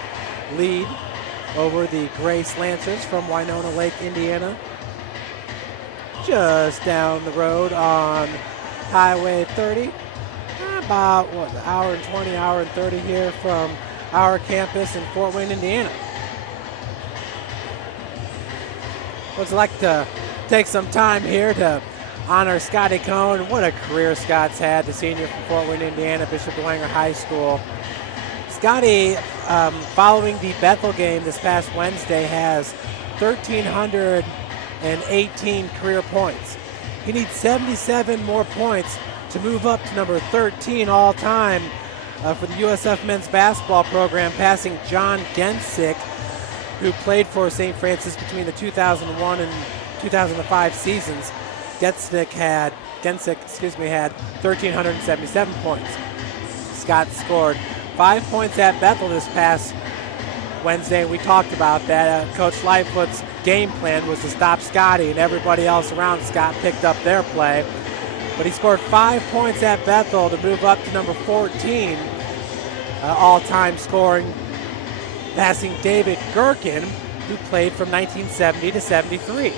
lead over the Grace Lancers from Winona Lake, Indiana. Just down the road on Highway 30, about an hour and 20, hour and 30 here from our campus in Fort Wayne, Indiana. Would like to take some time here to honor Scotty Cohn. What a career Scott's had, the senior from Fort Wayne, Indiana, Bishop Dwenger High School. Scotty, following the Bethel game this past Wednesday, has 1,318 career points. He needs 77 more points to move up to number 13 all time for the USF men's basketball program, passing John Gensick, who played for St. Francis between the 2001 and 2005 seasons. Gensick had 1,377 points. Scott scored 5 points at Bethel this past Wednesday. We talked about that. Coach Lightfoot's game plan was to stop Scotty, and everybody else around Scott picked up their play. But he scored 5 points at Bethel to move up to number 14 all-time scoring, passing David Gherkin, who played from 1970 to 73.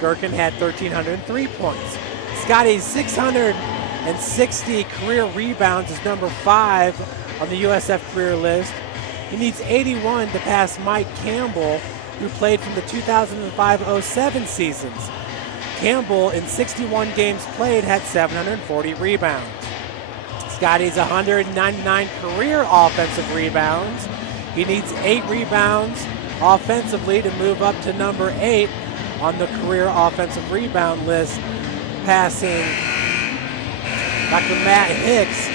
Gherkin had 1,303 points. Scotty's 660 career rebounds is number 5 on the USF career list. He needs 81 to pass Mike Campbell, who played from the 2005-07 seasons. Campbell, in 61 games played, had 740 rebounds. Scotty's 199 career offensive rebounds. He needs 8 rebounds offensively to move up to number 8 on the career offensive rebound list, passing Dr. Matt Hicks,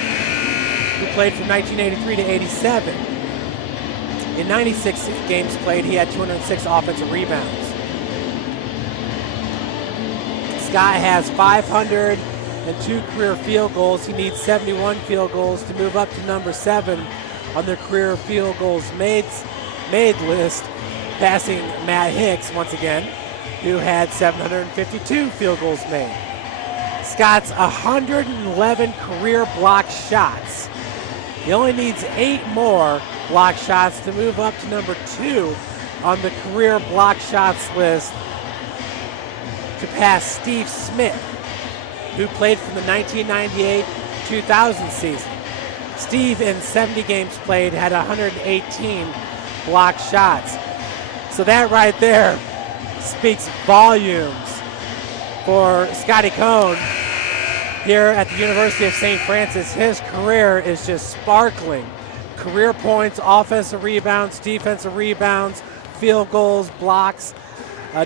who played from 1983 to 87. In 96 games played, he had 206 offensive rebounds. Scott has 502 career field goals. He needs 71 field goals to move up to number 7 on the career field goals made list, passing Matt Hicks once again, who had 752 field goals made. Scott's 111 career block shots. He only needs 8 more block shots to move up to number 2 on the career block shots list to pass Steve Smith, who played from the 1998-2000 season. Steve, in 70 games played, had 118 block shots. So that right there speaks volumes for Scotty Cohn here at the University of St. Francis. His career is just sparkling. Career points, offensive rebounds, defensive rebounds, field goals, blocks.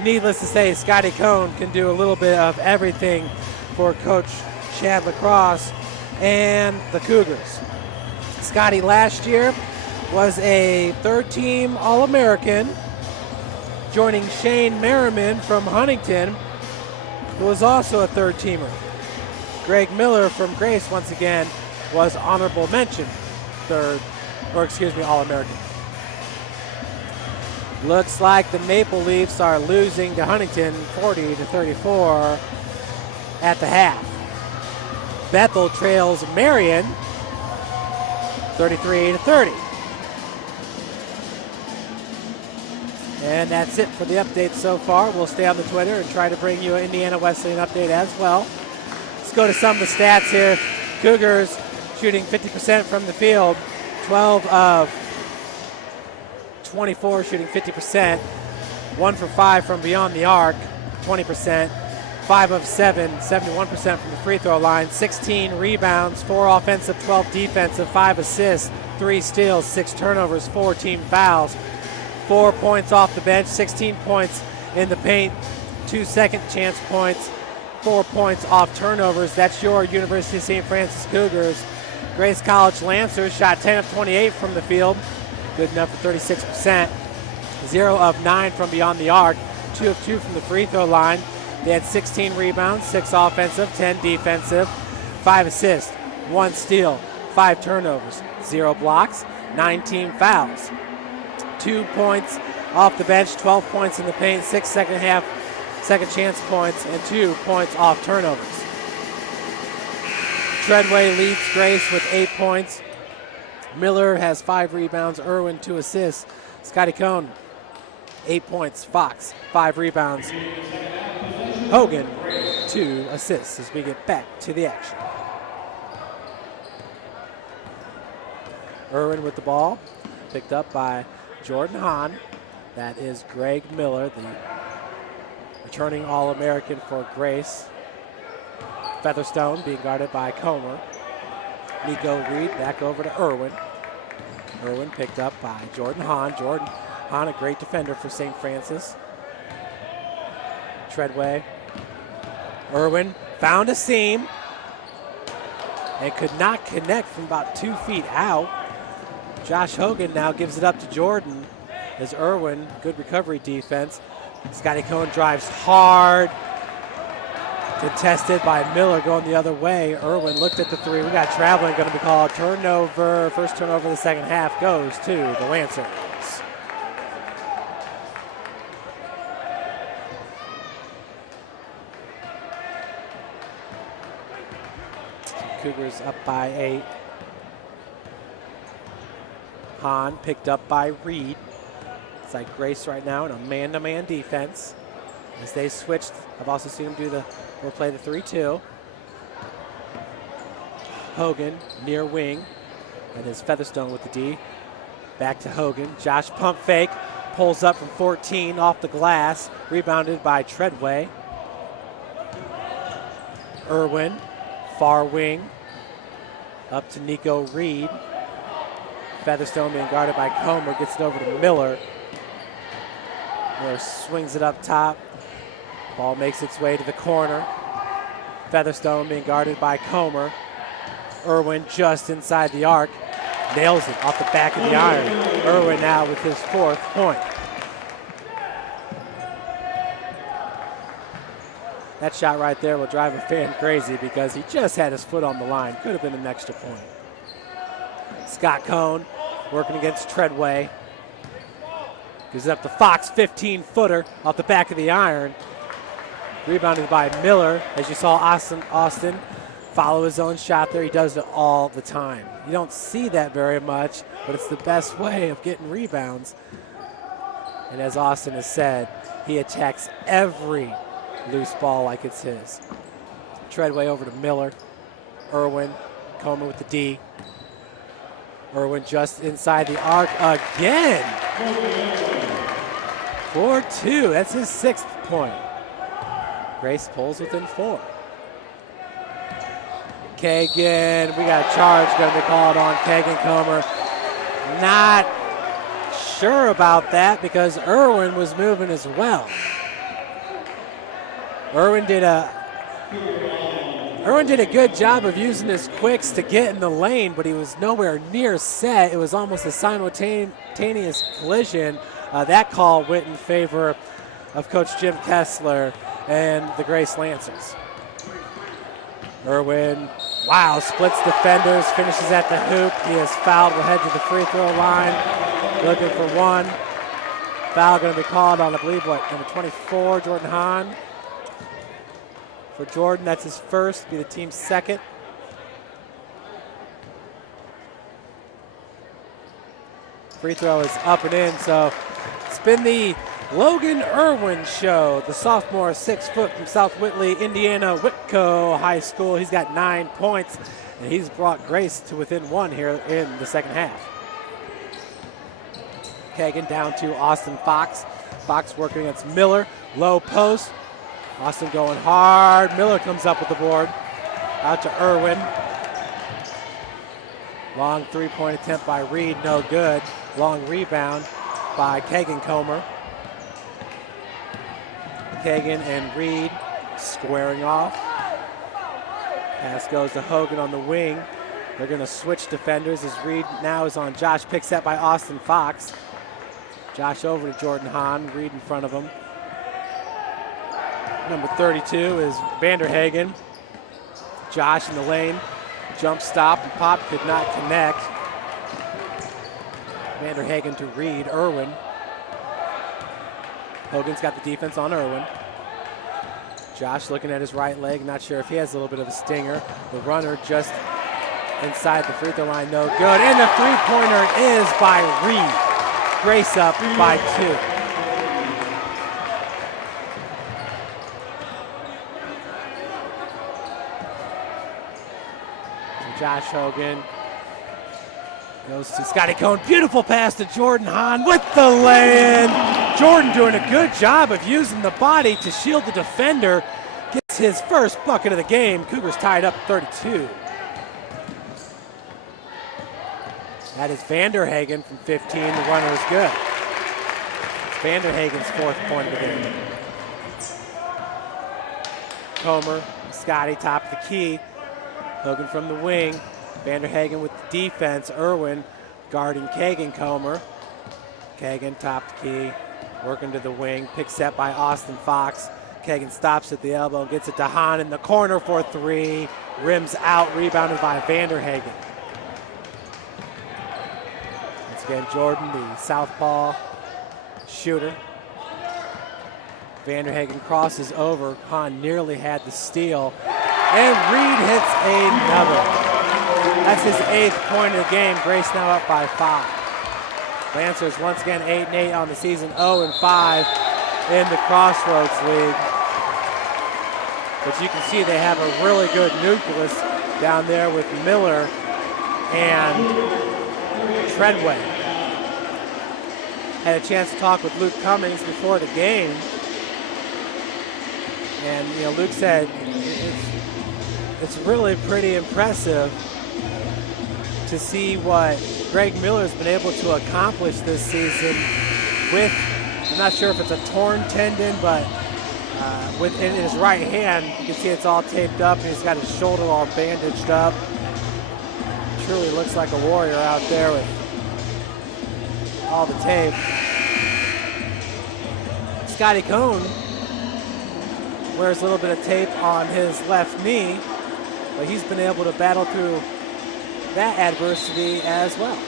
Needless to say, Scotty Cohn can do a little bit of everything for Coach Chad Lacrosse and the Cougars. Scotty last year was a third-team All-American, joining Shane Merriman from Huntington, who was also a third-teamer. Greg Miller from Grace, once again, was honorable mention, All-American. Looks like the Maple Leafs are losing to Huntington 40-34 at the half. Bethel trails Marion 33-30. And that's it for the update so far. We'll stay on the Twitter and try to bring you an Indiana Wesleyan update as well. Let's go to some of the stats here. Cougars shooting 50% from the field, 12 of 24 shooting 50%, 1 for 5 from beyond the arc, 20%, 5 of 7, 71% from the free throw line, 16 rebounds, 4 offensive, 12 defensive, 5 assists, 3 steals, 6 turnovers, 4 team fouls, 4 points off the bench, 16 points in the paint, 2 second chance points, 4 points off turnovers. That's your University of St. Francis Cougars. Grace College Lancers shot 10 of 28 from the field, good enough for 36%. 0 of 9 from beyond the arc, 2 of 2 from the free throw line. They had 16 rebounds, 6 offensive, 10 defensive, 5 assists, 1 steal, 5 turnovers, 0 blocks, 9 team fouls. 2 points off the bench, 12 points in the paint, 6 second chance points, and 2 points off turnovers. Treadway leads Grace with 8 points. Miller has 5 rebounds, Irwin 2 assists. Scotty Cohn, 8 points. Fox, 5 rebounds. Hogan, 2 assists as we get back to the action. Irwin with the ball, picked up by Jordan Hahn. That is Greg Miller, the returning All-American for Grace. Featherstone being guarded by Comer. Nico Reed back over to Irwin. Irwin picked up by Jordan Hahn. Jordan Hahn, a great defender for St. Francis. Treadway. Irwin found a seam and could not connect from about 2 feet out. Josh Hogan now gives it up to Jordan as Irwin, good recovery defense. Scotty Cohn drives hard. Contested by Miller going the other way. Irwin looked at the 3. We got traveling going to be called. Turnover. First turnover of the second half goes to the Lancers. Cougars up by 8. Hahn picked up by Reed. It's like Grace right now in a man-to-man defense. As they switched, I've also seen them do we'll play the 3-2. Hogan near wing. And is Featherstone with the D. Back to Hogan. Josh pump fake. Pulls up from 14 off the glass. Rebounded by Treadway. Irwin, far wing. Up to Nico Reed. Featherstone being guarded by Comer. Gets it over to Miller. Miller swings it up top. Ball makes its way to the corner. Featherstone being guarded by Comer. Irwin just inside the arc. Nails it off the back of the iron. Irwin now with his 4th point. That shot right there will drive a fan crazy because he just had his foot on the line. Could have been an extra point. Scott Cohn working against Treadway. Gives it up to Fox, 15-footer off the back of the iron. Rebounded by Miller. As you saw Austin follow his own shot there. He does it all the time. You don't see that very much, but it's the best way of getting rebounds. And as Austin has said, he attacks every loose ball like it's his. Treadway over to Miller. Irwin, Comer with the D. Irwin just inside the arc again. 4-2, that's his 6th point. Grace pulls within 4. Kagan, we got a charge going to be called on Kagan Comer. Not sure about that because Irwin was moving as well. Irwin did a good job of using his quicks to get in the lane, but he was nowhere near set. It was almost a simultaneous collision. That call went in favor of Coach Jim Kessler and the Grace Lancers. Irwin, wow, splits defenders, finishes at the hoop. He is fouled. We'll head to the free throw line, looking for 1. Foul going to be called on, I believe, number 24, Jordan Hahn. For Jordan, that's his first, be the team's second. Free throw is up and in, so it's been the Logan Irwin Show, the sophomore, 6 foot from South Whitley, Indiana, Whitco High School. He's got 9 points, and he's brought Grace to within 1 here in the second half. Kagan down to Austin Fox. Fox working against Miller, low post. Austin going hard. Miller comes up with the board. Out to Irwin. Long three-point attempt by Reed, no good. Long rebound by Kagan Comer. Kagan and Reed squaring off. Pass goes to Hogan on the wing. They're going to switch defenders as Reed now is on Josh. Picked up by Austin Fox. Josh over to Jordan Hahn. Reed in front of him. Number 32 is Vanderhagen. Josh in the lane. Jump stop and pop could not connect. Vanderhagen to Reed. Irwin. Hogan's got the defense on Irwin. Josh looking at his right leg. Not sure if he has a little bit of a stinger. The runner just inside the free throw line. No good. And the three-pointer is by Reed. Grace up by 2. Josh Hogan goes to Scotty Cohn. Beautiful pass to Jordan Hahn with the lay-in. Jordan doing a good job of using the body to shield the defender. Gets his first bucket of the game. Cougars tied up 32. That is Vanderhagen from 15. The runner is good. It's Vanderhagen's 4th point of the game. Comer, Scotty, top of the key. Hogan from the wing. Vanderhagen with the defense. Irwin guarding Kagan Comer. Kagan top the key. Working to the wing. Pick set by Austin Fox. Kagan stops at the elbow and gets it to Hahn in the corner for 3. Rims out. Rebounded by Vanderhagen. Once again, Jordan, the southpaw shooter. Vanderhagen crosses over. Hahn nearly had the steal. And Reed hits another. That's his 8th point of the game. Grace now up by 5. Lancers once again 8-8 on the season, 0-5 in the Crossroads League. But you can see they have a really good nucleus down there with Miller and Treadway. Had a chance to talk with Luke Cummings before the game. And Luke said it's really pretty impressive to see what Greg Miller's been able to accomplish this season with, I'm not sure if it's a torn tendon, but in his right hand, you can see it's all taped up and he's got his shoulder all bandaged up. Truly looks like a warrior out there with all the tape. Scotty Cohn wears a little bit of tape on his left knee, but he's been able to battle through that adversity as well.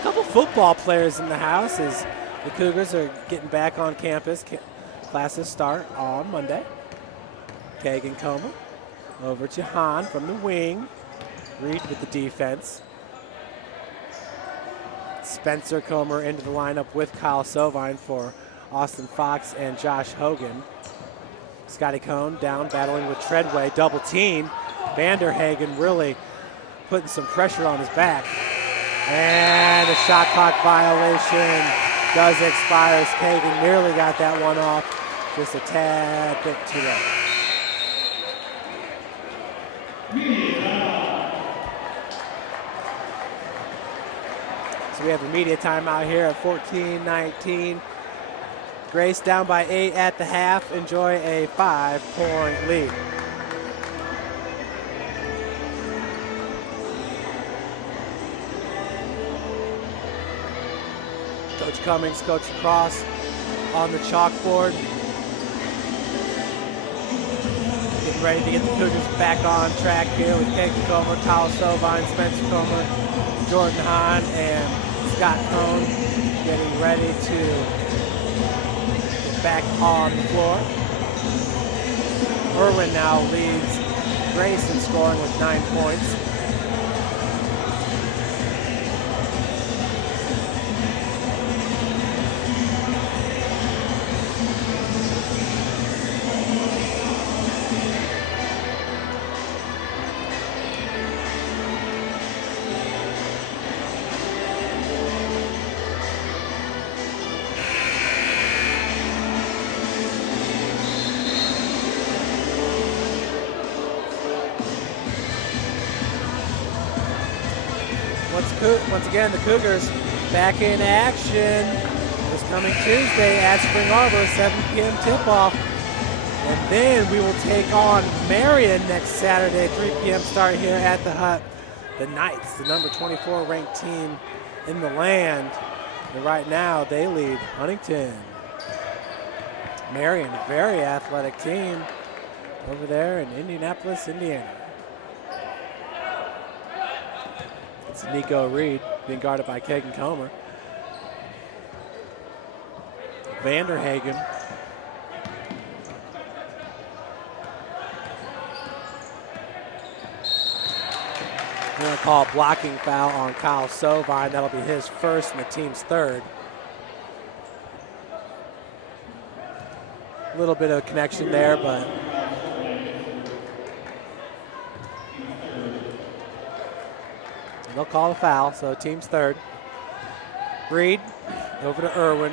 A couple football players in the house as the Cougars are getting back on campus. Classes start on Monday. Kagan Comer over to Hahn from the wing. Reed with the defense. Spencer Comer into the lineup with Kyle Sovine for Austin Fox and Josh Hogan. Scotty Cohn down battling with Treadway, double team. Vanderhagen really putting some pressure on his back. And a shot clock violation does expire. Kagan nearly got that one off, just a tad bit too late. So we have a media timeout here at 14-19. Grace down by 8 at the half. Enjoy a 5-point lead. Coach Cummings, Coach Cross on the chalkboard. Getting ready to get the Cougars back on track here with Kagan Comer, Kyle Sovine, Spencer Comer, Jordan Hahn, and Scott Cohn. getting ready to get back on the floor. Irwin now leads Grace in scoring with 9 points. Once again, the Cougars back in action this coming Tuesday at Spring Arbor, 7 p.m. tip-off. And then we will take on Marion next Saturday, 3 p.m. start here at the Hut. The Knights, the number 24 ranked team in the land. And right now, they lead Huntington. Marion, a very athletic team over there in Indianapolis, Indiana. It's Nico Reed being guarded by Kagan Comer. Vanderhagen. We're going to call a blocking foul on Kyle Sovine. That'll be his first and the team's third. A little bit of a connection there, but they'll call a foul, so team's third. Reed over to Irwin.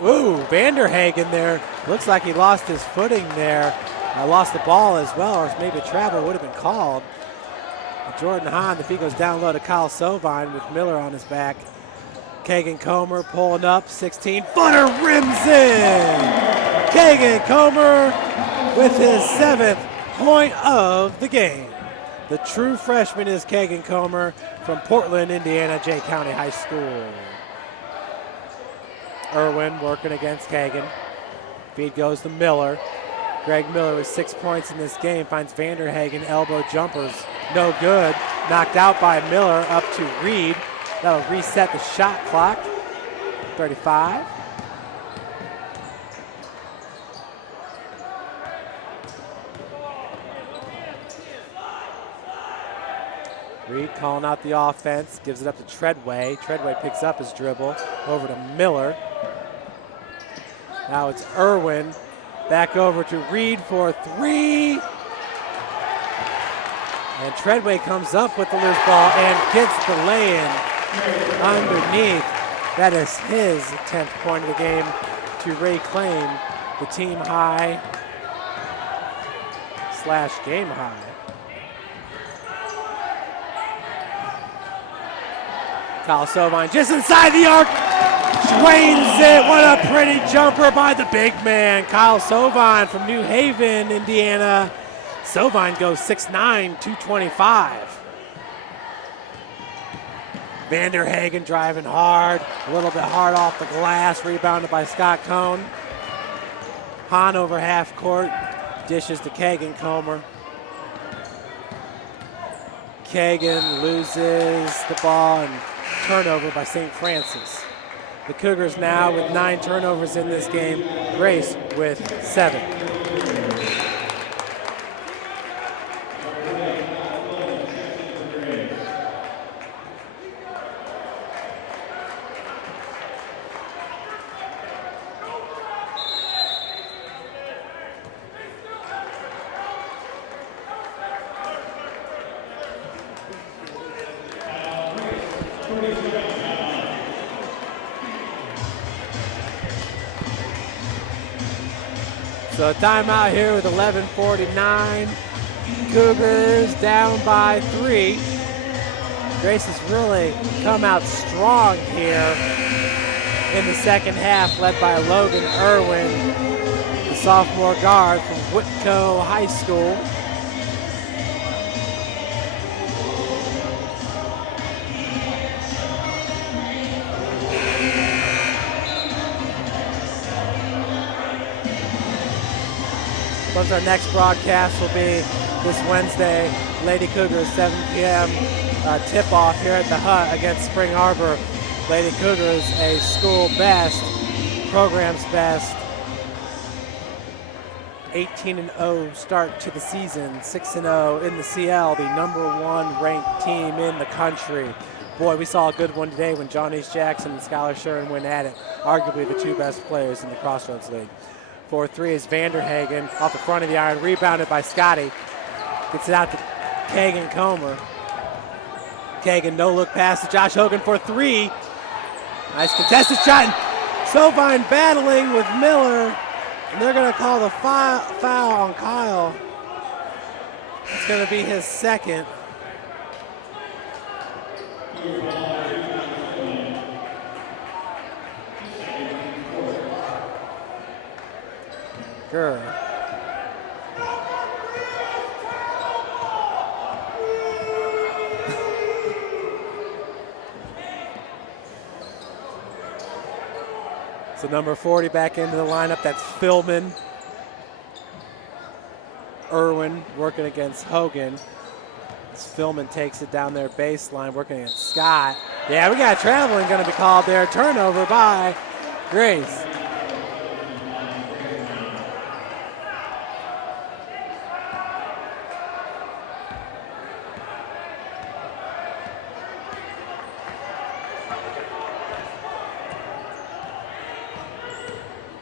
Ooh, Vanderhagen there. Looks like he lost his footing there. Lost the ball as well, or maybe travel would have been called. Jordan Hahn, the feed goes down low to Kyle Sovine with Miller on his back. Kagan Comer pulling up, 16-footer rims in. Kagan Comer with his 7th point of the game. The true freshman is Kagan Comer from Portland, Indiana, Jay County High School. Irwin working against Kagan. Feed goes to Miller. Greg Miller with 6 points in this game finds Vanderhagen elbow jumpers. No good. Knocked out by Miller up to Reed. That'll reset the shot clock. 35. Reed calling out the offense, gives it up to Treadway. Treadway picks up his dribble over to Miller. Now it's Irwin. Back over to Reed for 3. And Treadway comes up with the loose ball and gets the lay-in underneath. That is his 10th point of the game to reclaim the team high / game high. Kyle Sovine just inside the arc. Drains it. What a pretty jumper by the big man. Kyle Sovine from New Haven, Indiana. Sovine goes 6'9", 225. Vanderhagen driving hard. A little bit hard off the glass. Rebounded by Scott Cohn. Hahn over half court. Dishes to Kagan Comer. Kagan loses the ball and turnover by St. Francis. The Cougars now with 9 turnovers in this game. Grace with 7. So timeout here with 11:49. Cougars down by 3. Grace has really come out strong here in the second half, led by Logan Irwin, the sophomore guard from Whitco High School. course, our next broadcast will be this Wednesday. Lady Cougars, 7 p.m. Tip-off here at the Hut against Spring Arbor. Lady Cougars, a school best, program's best. 18-0 start to the season, 6-0 in the CL, the #1 ranked team in the country. Boy, we saw a good one today when John H. Jackson and Skylar Shuren went at it, arguably the two best players in the Crossroads League. 4-3 is Vanderhagen off the front of the iron, rebounded by Scotty. Gets it out to Kagan Comer. Kagan, no-look pass to Josh Hogan for 3. Nice contested shot. Sovine battling with Miller. And they're going to call the foul on Kyle. It's going to be his second. Girl. So number 40 back into the lineup. That's Philman. Irwin working against Hogan. As Philman takes it down their baseline, working against Scott. Yeah, we got traveling going to be called there. Turnover by Grace.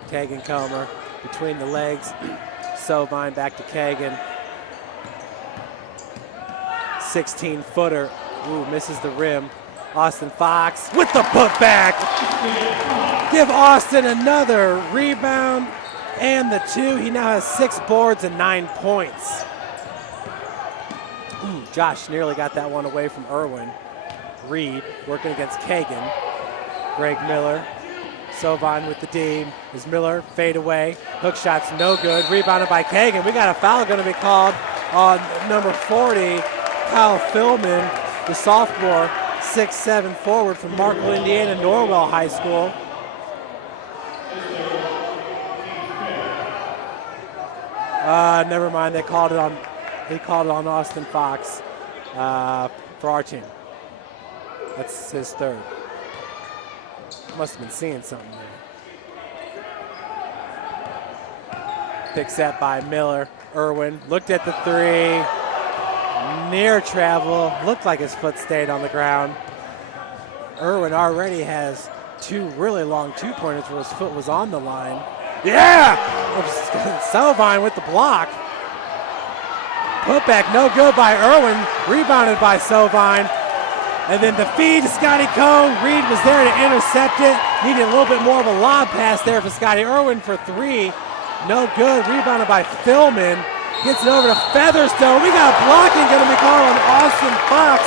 Kagan Comer between the legs. Sovine back to Kagan. 16-footer. Ooh, misses the rim. Austin Fox with the putback. Give Austin another rebound and the 2. He now has 6 boards and 9 points. Ooh, Josh nearly got that one away from Irwin. Reed working against Kagan. Greg Miller. Sovine with the D. Is Miller fade away. Hook shot's no good. Rebounded by Kagan. We got a foul going to be called on number 40, Kyle Philman, the sophomore, 6'7" forward from Markle, Indiana, Norwell High School. Never mind. He called it on Austin Fox for arching. That's his third. Must have been seeing something there. Pick set by Miller. Irwin looked at the 3. Near travel. Looked like his foot stayed on the ground. Irwin already has 2 really long 2-pointers where his foot was on the line. Yeah! Sovine with the block. Putback no good by Irwin. Rebounded by Sovine. And then the feed to Scotty Cohn. Reed was there to intercept it. Needed a little bit more of a lob pass there for Scotty. Irwin for 3. No good. Rebounded by Philman. Gets it over to Featherstone. We got blocking going to be called on Austin Fox.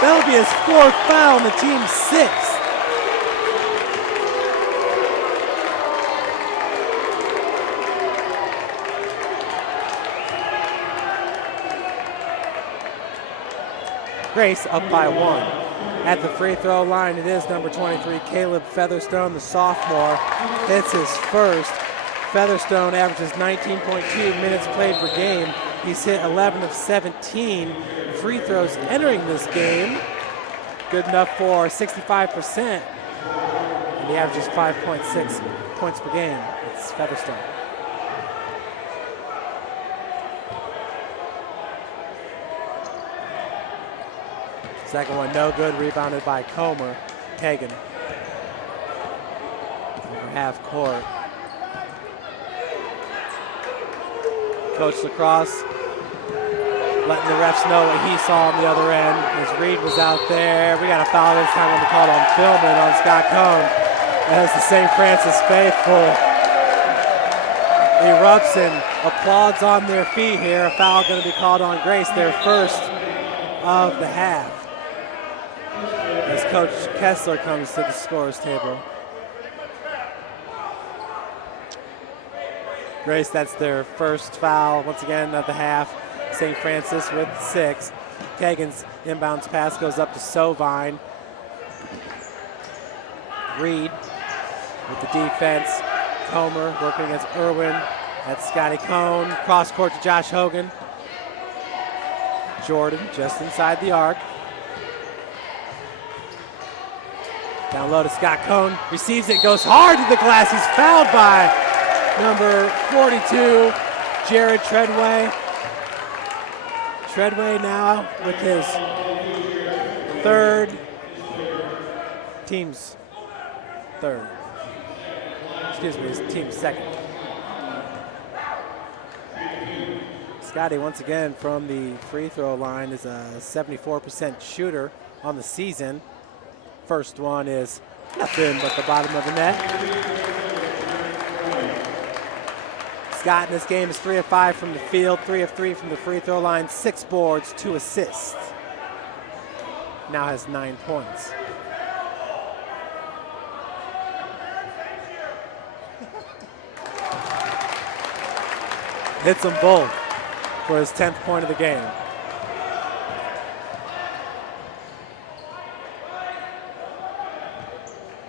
That'll be his 4th foul and the team's 6th. Grace up by 1. At the free throw line, it is number 23, Caleb Featherstone, the sophomore. It's his first. Featherstone averages 19.2 minutes played per game. He's hit 11 of 17 free throws entering this game. Good enough for 65%. And he averages 5.6 points per game. It's Featherstone. Second one, no good, rebounded by Comer. Kagan. Over half court. Coach Lacrosse letting the refs know what he saw on the other end as Reed was out there. We got a foul this time on the call on Philman on Scott Cohn. As the St. Francis faithful erupts and applauds on their feet here. A foul going to be called on Grace, their first of the half. As Coach Kessler comes to the scorer's table. Grace, that's their first foul, once again, of the half. St. Francis with 6. Kagan's inbounds pass goes up to Sovine. Reed with the defense. Comer working against Irwin. That's Scotty Cohn. Cross court to Josh Hogan. Jordan just inside the arc. Down low to Scott Cohn. Receives it, goes hard to the glass. He's fouled by number 42, Jared Treadway. Treadway now with his team's third. Excuse me, his team's second. Scotty, once again, from the free throw line, is a 74% shooter on the season. First one is nothing but the bottom of the net. Scott in this game is 3 of 5 from the field, 3 of 3 from the free throw line, 6 boards, 2 assists. Now has 9 points. Hits them both for his 10th point of the game.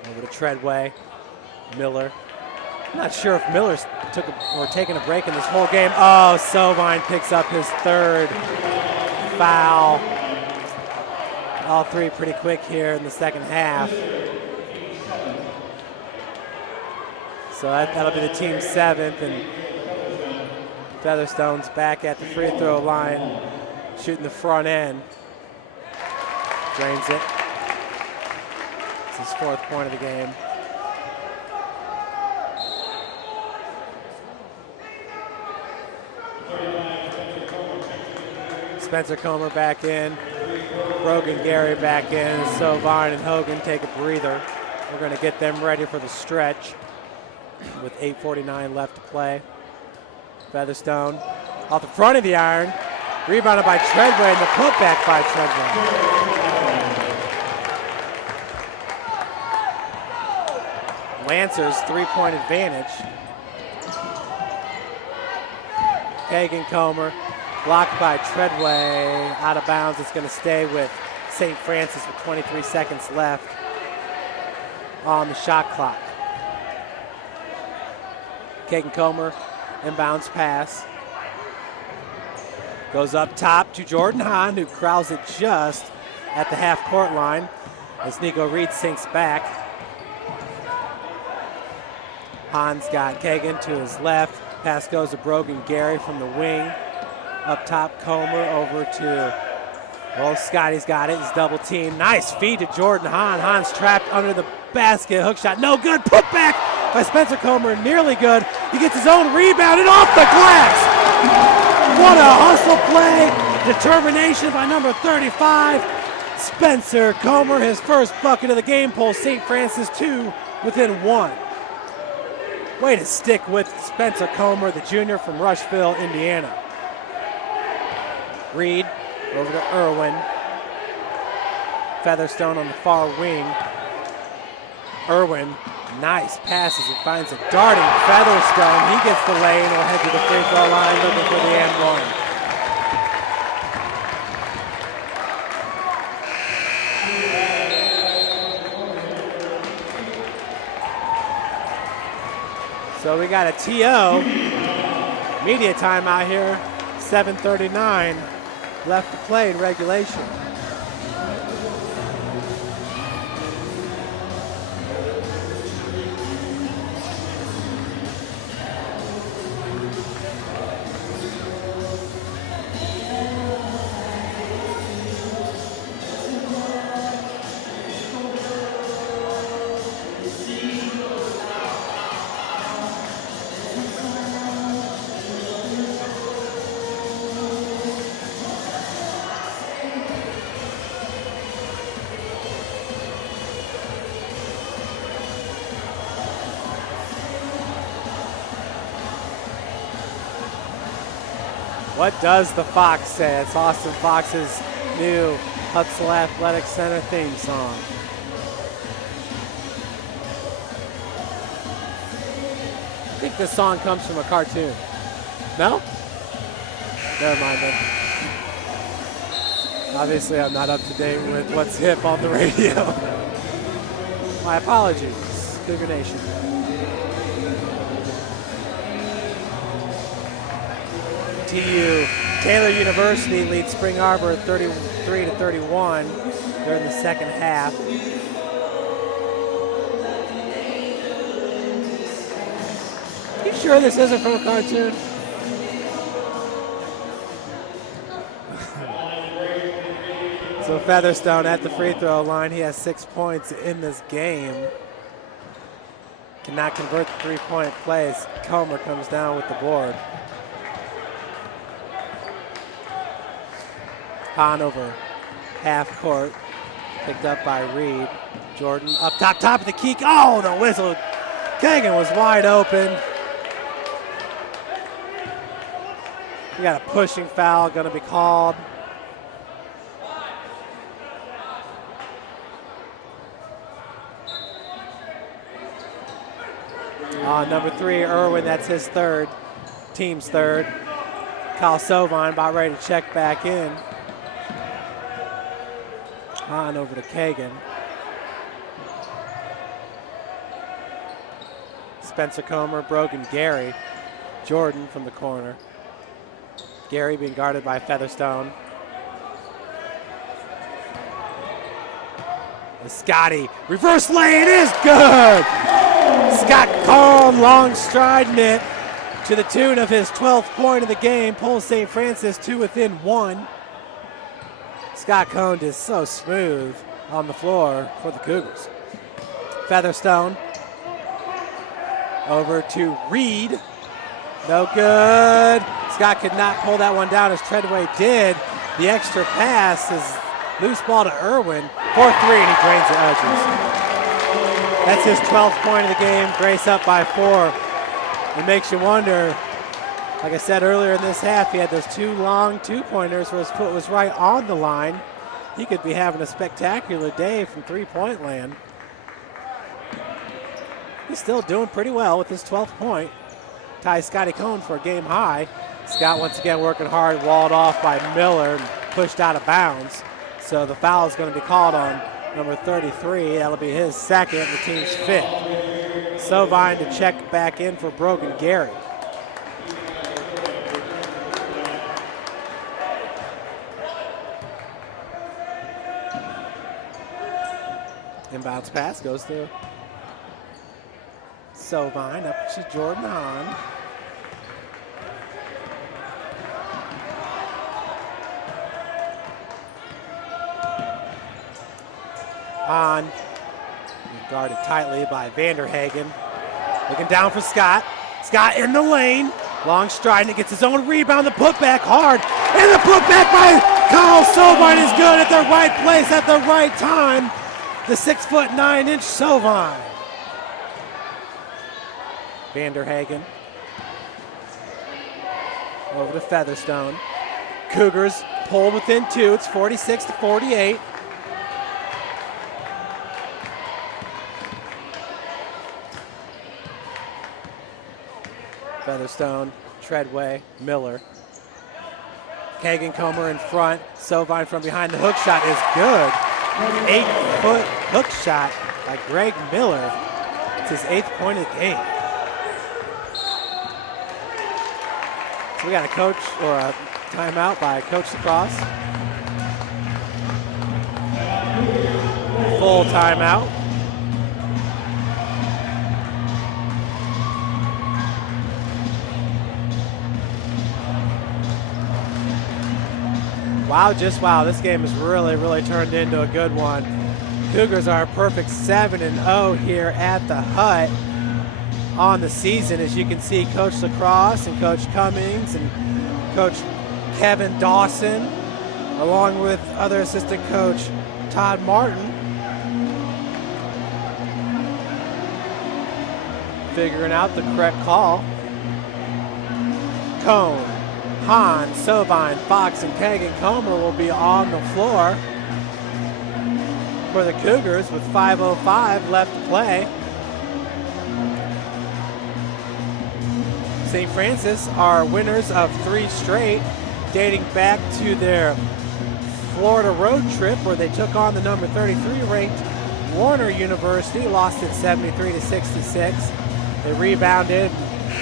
Over to Treadway, Miller. I'm not sure if Miller's taking a break in this whole game. Oh, Sovine picks up his 3rd foul. All 3 pretty quick here in the second half. So that'll be the team's 7th, and Featherstone's back at the free throw line, shooting the front end. Drains it. It's his 4th point of the game. Spencer Comer back in. Brogan Gary back in. So Vine and Hogan take a breather. We're going to get them ready for the stretch with 8:49 left to play. Featherstone off the front of the iron. Rebounded by Treadway, and the putback by Treadway. Lancers 3-point advantage. Kagan Comer blocked by Treadway, out of bounds. It's going to stay with St. Francis with 23 seconds left on the shot clock. Kagan Comer, inbounds pass. Goes up top to Jordan Hahn, who crowds it just at the half-court line as Nico Reed sinks back. Hahn's got Kagan to his left. Pass goes to Brogan Gary from the wing. Up top, Comer over to, well, Scotty's got it. He's double teamed. Nice feed to Jordan Hahn. Hahn's trapped under the basket. Hook shot, no good. Put back by Spencer Comer, nearly good. He gets his own rebound and off the glass. What a hustle play. Determination by number 35. Spencer Comer, his first bucket of the game, pulls St. Francis 2 within 1. Way to stick with Spencer Comer, the junior from Rushville, Indiana. Reed over to Irwin. Featherstone on the far wing. Irwin, nice passes. He finds a darting Featherstone. He gets the lane. Will head to the free throw line looking for the and one. So we got a TO. Media timeout here. 7:39 left to play in regulation. What does the Fox say? It's Austin Fox's new Hutzel Athletic Center theme song. I think this song comes from a cartoon. No? Never mind then. Obviously, I'm not up to date with what's hip on the radio. My apologies, Cougar Nation. TU. Taylor University leads Spring Arbor 33-31 during the second half. You sure this isn't from a cartoon? So Featherstone at the free throw line. He has 6 points in this game. Cannot convert the three-point plays. Comer comes down with the board. Hahn over half court. Picked up by Reed. Jordan up top of the key. Oh, the whistle. Kagan was wide open. We got a pushing foul going to be called. Number 3, Irwin, that's his third, team's third. Kyle Sovine about ready to check back in. On over to Kagan. Spencer Comer, Brogan Gary. Jordan from the corner. Gary being guarded by Featherstone. Scotty, reverse lay, it is good! Scott Cone, long striding it to the tune of his 12th point of the game, pulls St. Francis to within 1. Scott Cone is so smooth on the floor for the Cougars. Featherstone over to Reed. No good. Scott could not pull that one down as Treadway did. The extra pass is loose ball to Irwin. 4-3 and he drains the edges. That's his 12th point of the game. Grace up by 4. It makes you wonder, like I said earlier in this half, he had those 2 long two-pointers where his foot was right on the line. He could be having a spectacular day from three-point land. He's still doing pretty well with his 12th point. Ties Scotty Cone for a game high. Scott once again working hard, walled off by Miller and pushed out of bounds. So the foul is going to be called on number 33. That'll be his second, the team's 5th. Sovine to check back in for Brogan Gary. Inbounds pass goes to Sovine, up to Jordan Hahn. Hahn guarded tightly by Vanderhagen. Looking down for Scott. Scott in the lane. Long stride, and it gets his own rebound. The putback hard. And the putback by Kyle Sovine is good at the right place at the right time. The 6'9" Sovine. Vanderhagen. Over to Featherstone. Cougars pull within 2. It's 46-48. Featherstone, Treadway, Miller. Kagan Comer in front. Sovine from behind. The hook shot is good. 8-foot hook shot by Greg Miller. It's his 8th point of the game. So we got a coach or a timeout by Coach Lacrosse. Full timeout. Wow, just wow. This game has really turned into a good one. Cougars are a perfect 7-0 here at the Hut on the season. As you can see, Coach Lacrosse and Coach Cummings and Coach Kevin Dawson, along with other assistant coach Todd Martin, figuring out the correct call. Cone, Hahn, Sovine, Fox, and Kagan Comer will be on the floor for the Cougars with 5:05 left to play. St. Francis are winners of 3 straight, dating back to their Florida road trip where they took on the number 33 ranked Warner University, lost it 73-66. They rebounded,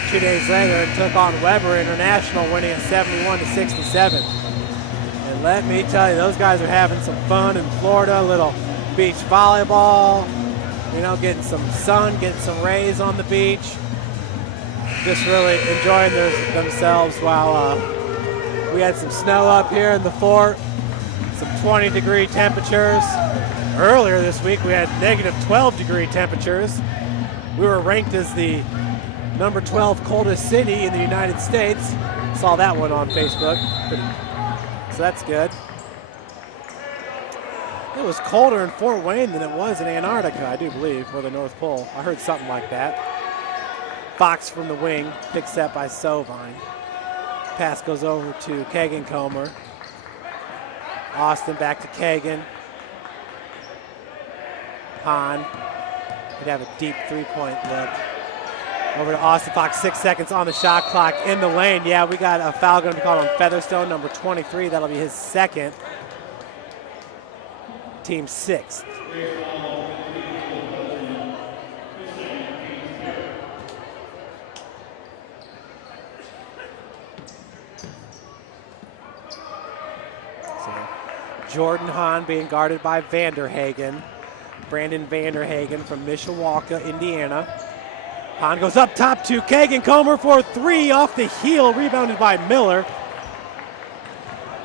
2 days later and took on Weber International, winning at 71-67. And let me tell you, those guys are having some fun in Florida. A little beach volleyball, you know, getting some sun, getting some rays on the beach. Just really enjoying themselves while we had some snow up here in the fort, some 20-degree temperatures. Earlier this week, we had negative 12-degree temperatures. We were ranked as the number 12 coldest city in the United States. Saw that one on Facebook. So that's good. It was colder in Fort Wayne than it was in Antarctica, I do believe, or the North Pole. I heard something like that. Fox from the wing, picked up by Sovine. Pass goes over to Kagan Comer. Austin back to Kagan. Hahn would have a deep three-point look. Over to Austin Fox, 6 seconds on the shot clock in the lane. Yeah, we got a foul going to be called on Featherstone, number 23. That'll be his second. Team sixth. Jordan Hahn being guarded by Vanderhagen. Brandon Vanderhagen from Mishawaka, Indiana. Hahn goes up top to Kagan Comer for three off the heel, rebounded by Miller.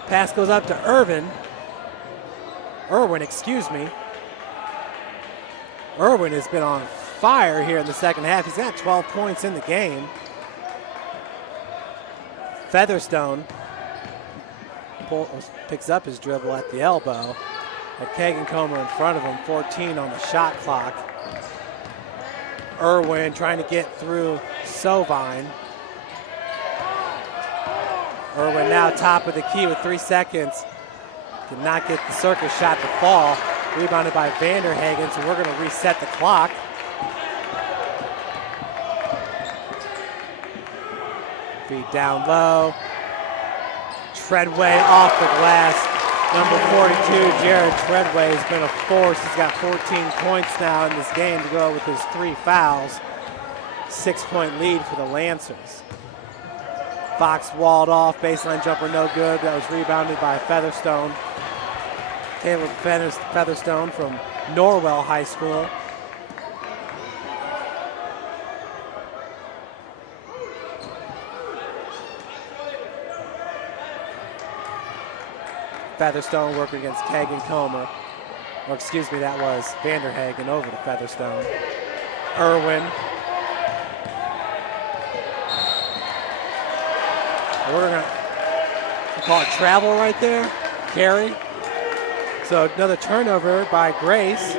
Pass goes up to Irwin, excuse me. Irwin has been on fire here in the second half. He's got 12 points in the game. Featherstone picks up his dribble at the elbow. Had Kagan Comer in front of him, 14 on the shot clock. Irwin trying to get through Sovine. Irwin now top of the key with 3 seconds. Did not get the circus shot to fall. Rebounded by Vanderhagen, so we're going to reset the clock. Feed down low. Treadway off the glass. Number 42, Jared Treadway, has been a force. He's got 14 points now in this game to go with his 3 fouls. 6-point lead for the Lancers. Fox walled off, baseline jumper no good. That was rebounded by Featherstone. Caleb Featherstone from Norwell High School. Featherstone working against Kagan Comer. Or excuse me, that was Vanderhagen over to Featherstone. Irwin. We're going to call it travel right there. Carry. So another turnover by Grace.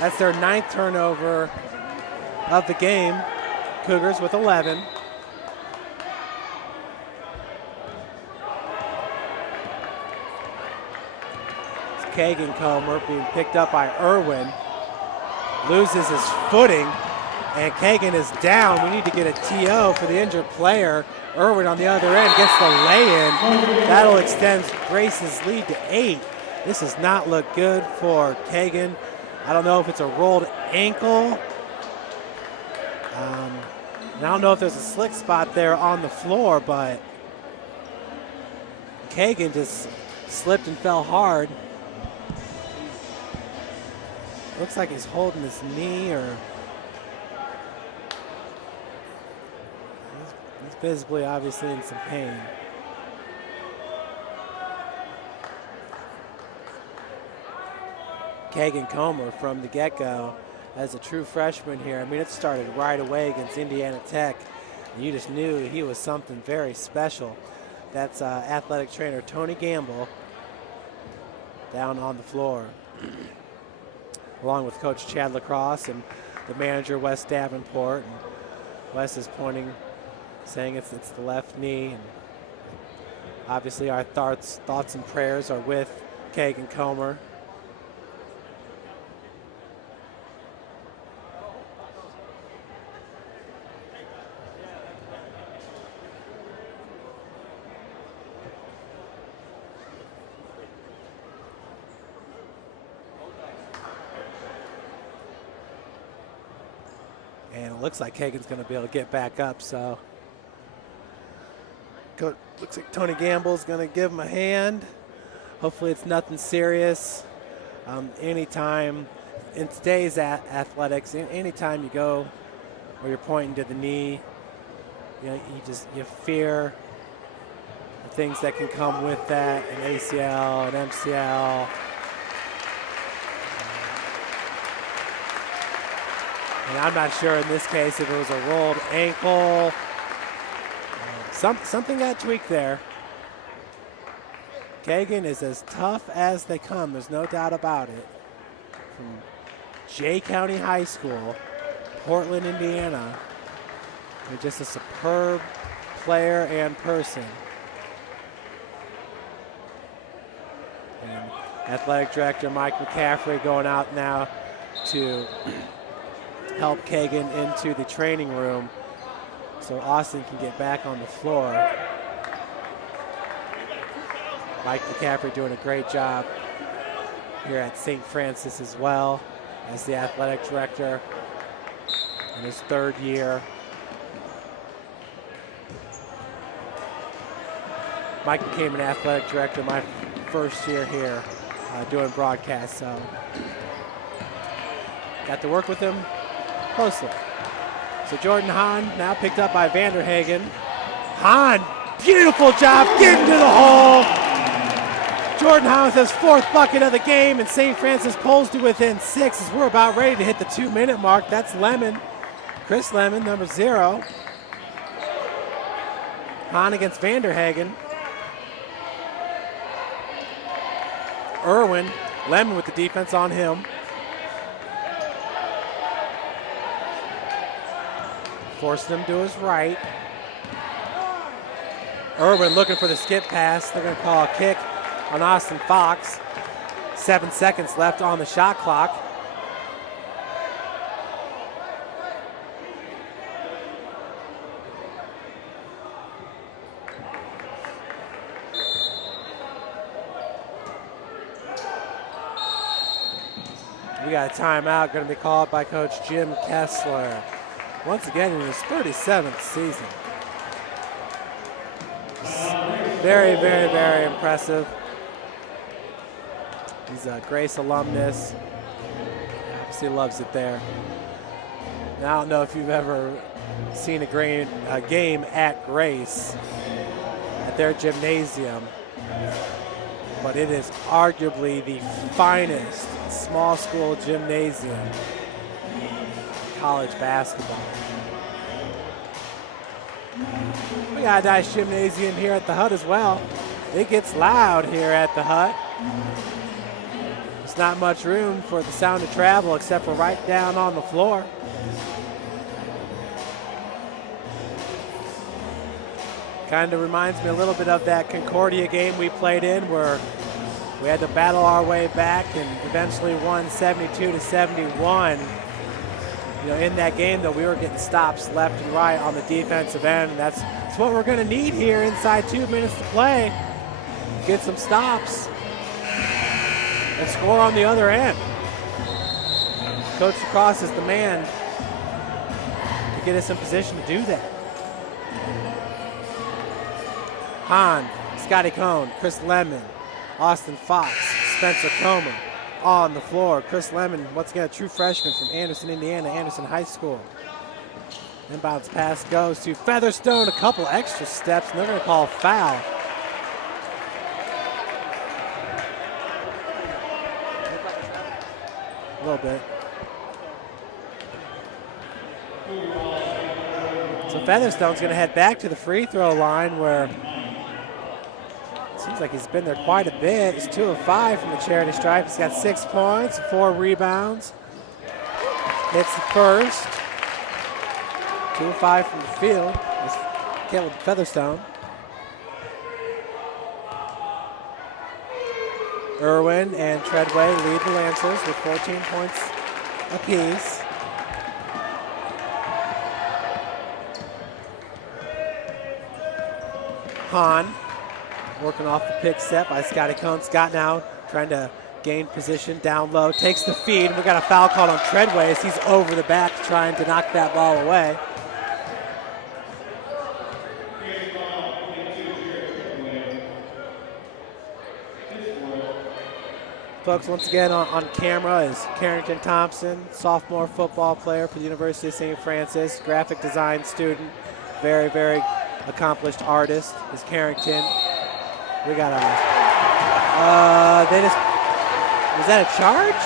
That's their 9th turnover of the game. Cougars with 11. Kagan Comer being picked up by Irwin. Loses his footing, and Kagan is down. We need to get a TO for the injured player. Irwin on the other end gets the lay-in. That'll extend Grace's lead to 8. This does not look good for Kagan. I don't know if it's a rolled ankle. And I don't know if there's a slick spot there on the floor, but Kagan just slipped and fell hard. Looks like he's holding his knee, or he's visibly, obviously, in some pain. Kagan Comer from the get-go as a true freshman here. I mean, it started right away against Indiana Tech, and you just knew he was something very special. That's athletic trainer Tony Gamble down on the floor. Along with Coach Chad Lacrosse and the manager, Wes Davenport. And Wes is pointing, saying it's the left knee. And obviously our thoughts and prayers are with Kagan Comer. It looks like Kagan's going to be able to get back up, so. Looks like Tony Gamble's going to give him a hand. Hopefully it's nothing serious. Anytime, in today's athletics, anytime you go where you're pointing to the knee, you fear the things that can come with that, an ACL, an MCL. And I'm not sure in this case if it was a rolled ankle. Something got tweaked there. Kagan is as tough as they come. There's no doubt about it. From Jay County High School, Portland, Indiana. They're just a superb player and person. And athletic director Mike McCaffrey going out now to help Kagan into the training room so Austin can get back on the floor. Mike McCaffrey doing a great job here at St. Francis as well as the athletic director in his third year. Mike became an athletic director my first year here doing broadcasts, so got to work with him closely. So Jordan Hahn now picked up by Vanderhagen. Hahn, beautiful job getting to the hole. Jordan Hahn with his fourth bucket of the game, and St. Francis pulls to within 6 as we're about ready to hit the 2-minute mark. That's Lemon, Chris Lemon, number 0. Hahn against Vanderhagen. Irwin, Lemon with the defense on him. Forced him to his right. Irwin looking for the skip pass. They're going to call a kick on Austin Fox. 7 seconds left on the shot clock. We got a timeout going to be called by Coach Jim Kessler. Once again in his 37th season. Very, very, very impressive. He's a Grace alumnus. Obviously loves it there. Now, I don't know if you've ever seen a game at Grace, at their gymnasium, but it is arguably the finest small school gymnasium in college basketball. We got a nice gymnasium here at the Hut as well. It gets loud here at the Hut. There's not much room for the sound to travel except for right down on the floor. Kind of reminds me a little bit of that Concordia game we played in where we had to battle our way back and eventually won 72-71. You know, in that game, though, we were getting stops left and right on the defensive end. And that's what we're going to need here inside 2 minutes to play. Get some stops and score on the other end. Coach Lacrosse is the man to get us in position to do that. Hahn, Scotty Cohn, Chris Lemon, Austin Fox, Spencer Comer on the floor. Chris Lemon, once again, a true freshman from Anderson, Indiana, Anderson High School. Inbounds pass goes to Featherstone, a couple extra steps, and they're going to call a foul. A little bit. So Featherstone's going to head back to the free throw line where seems like he's been there quite a bit. He's 2 of 5 from the charity stripe. He's got 6 points, 4 rebounds. Hits the first. 2 of 5 from the field. It's Caleb Featherstone. Irwin and Treadway lead the Lancers with 14 points apiece. Hahn working off the pick set by Scotty Cohn. Scott now trying to Gained position down low, takes the feed. We got a foul called on Treadway as he's over the back trying to knock that ball away. Folks, once again on camera is Carrington Thompson, sophomore football player for the University of St. Francis, graphic design student, very, very accomplished artist is Carrington. We got was that a charge?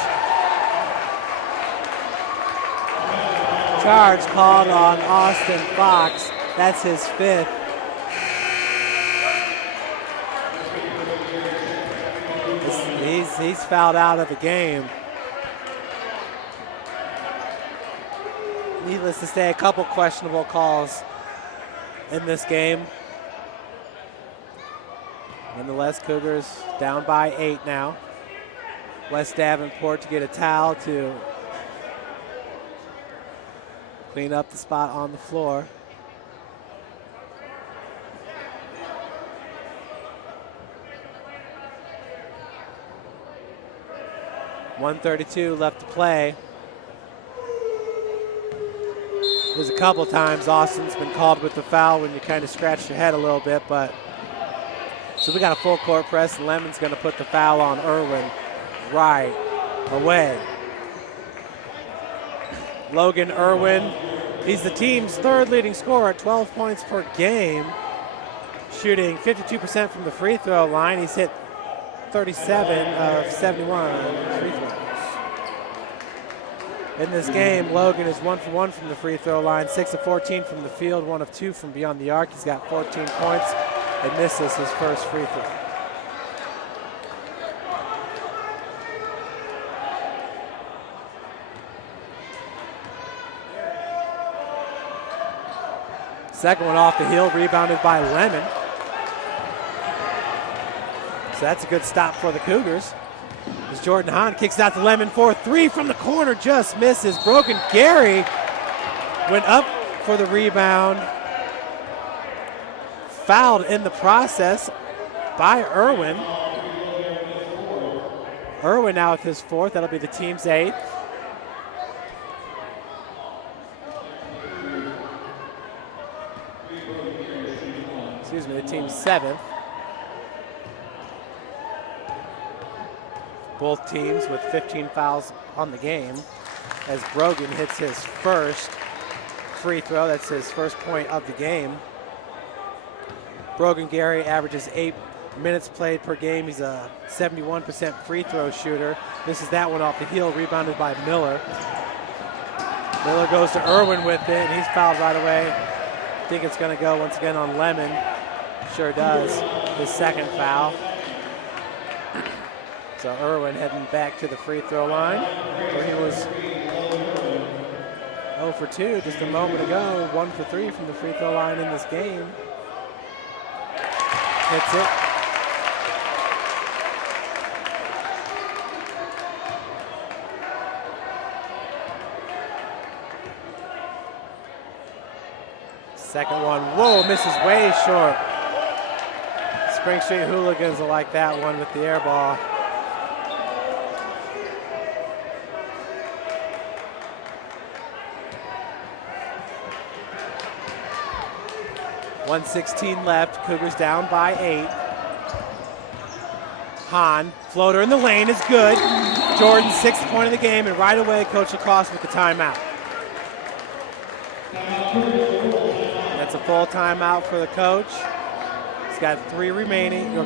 Charge called on Austin Fox. That's his 5th. He's fouled out of the game. Needless to say, a couple questionable calls in this game. Nonetheless, Cougars down by 8 now. West Davenport to get a towel to clean up the spot on the floor. .132 left to play. There's a couple times Austin's been called with the foul when you kind of scratch your head a little bit, but so we got a full court press, and Lemon's going to put the foul on Irwin right away. Logan Irwin, he's the team's 3rd leading scorer at 12 points per game, shooting 52% from the free throw line. He's hit 37 of 71 free throws. In this game, Logan is 1 for 1 from the free throw line, 6 of 14 from the field, 1 of 2 from beyond the arc. He's got 14 points and misses his first free throw. Second one off the heel, rebounded by Lemon. So that's a good stop for the Cougars. As Jordan Hahn kicks out to Lemon for 3 from the corner, just misses. Brogan Gary went up for the rebound. Fouled in the process by Irwin. Irwin now with his 4th. That'll be the team's 8th. Excuse me, the team's 7th. Both teams with 15 fouls on the game as Brogan hits his first free throw. That's his first point of the game. Brogan Gary averages 8 minutes played per game. He's a 71% free throw shooter. This is that one off the heel, rebounded by Miller. Miller goes to Irwin with it, and he's fouled right away. I think it's going to go once again on Lemon. Sure does. His 2nd foul. So Irwin heading back to the free throw line, where he was 0 for 2 just a moment ago, 1 for 3 from the free throw line in this game. Hits it. Second one, whoa, misses way short. Spring Street Hooligans will like that one with the air ball. .116 left, Cougars down by 8. Hahn, floater in the lane is good. Jordan's 6th point of the game, and right away Coach Lacrosse with the timeout. That's a full timeout for the coach. He's got 2 remaining.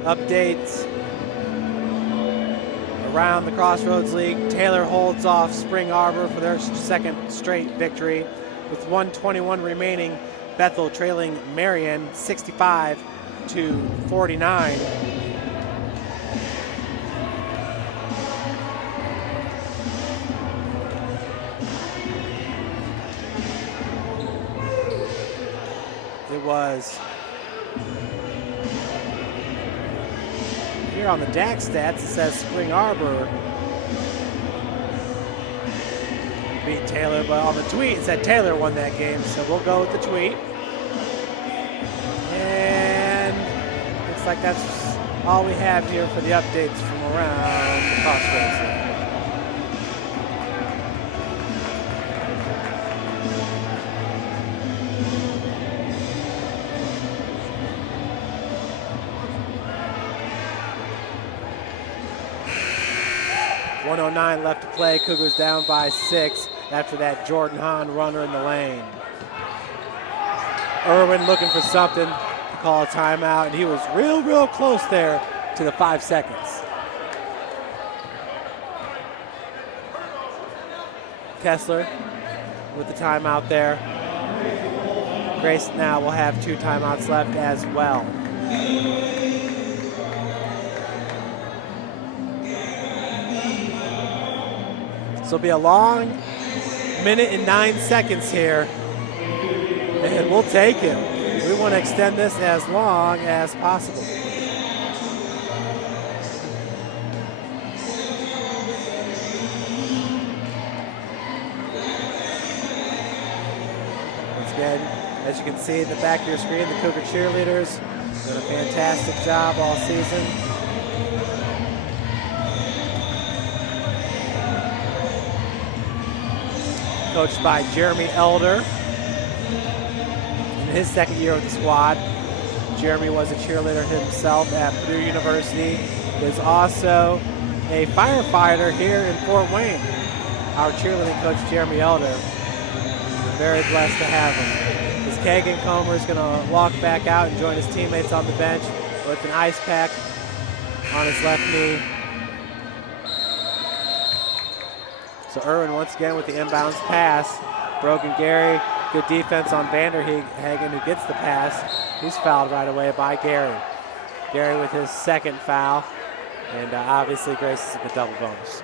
Updates around the Crossroads League. Taylor holds off Spring Arbor for their 2nd straight victory. With 1:21 remaining, Bethel trailing Marion 65-49. It was here on the DAC stats, it says Spring Arbor beat Taylor, but on the tweet it said Taylor won that game, so we'll go with the tweet. And looks like that's all we have here for the updates from around the cross race. 1:09 left to play. Cougars down by 6 after that Jordan Hahn runner in the lane. Irwin looking for something to call a timeout, and he was real close there to the 5 seconds. Kessler with the timeout there. Grace now will have 2 timeouts left as well. This will be a long 1:09 here, and we'll take it. We want to extend this as long as possible. Once again, as you can see in the back of your screen, the Cougar cheerleaders done a fantastic job all season. Coached by Jeremy Elder in his second year with the squad. Jeremy was a cheerleader himself at Purdue University. He is also a firefighter here in Fort Wayne. Our cheerleading coach, Jeremy Elder. We're very blessed to have him. As Kagan Comer is going to walk back out and join his teammates on the bench with an ice pack on his left knee. So Irwin once again with the inbounds pass. Brogan Gary, good defense on Vanderhagen who gets the pass. He's fouled right away by Gary. Gary with his second foul, and obviously Grace is the double bonus.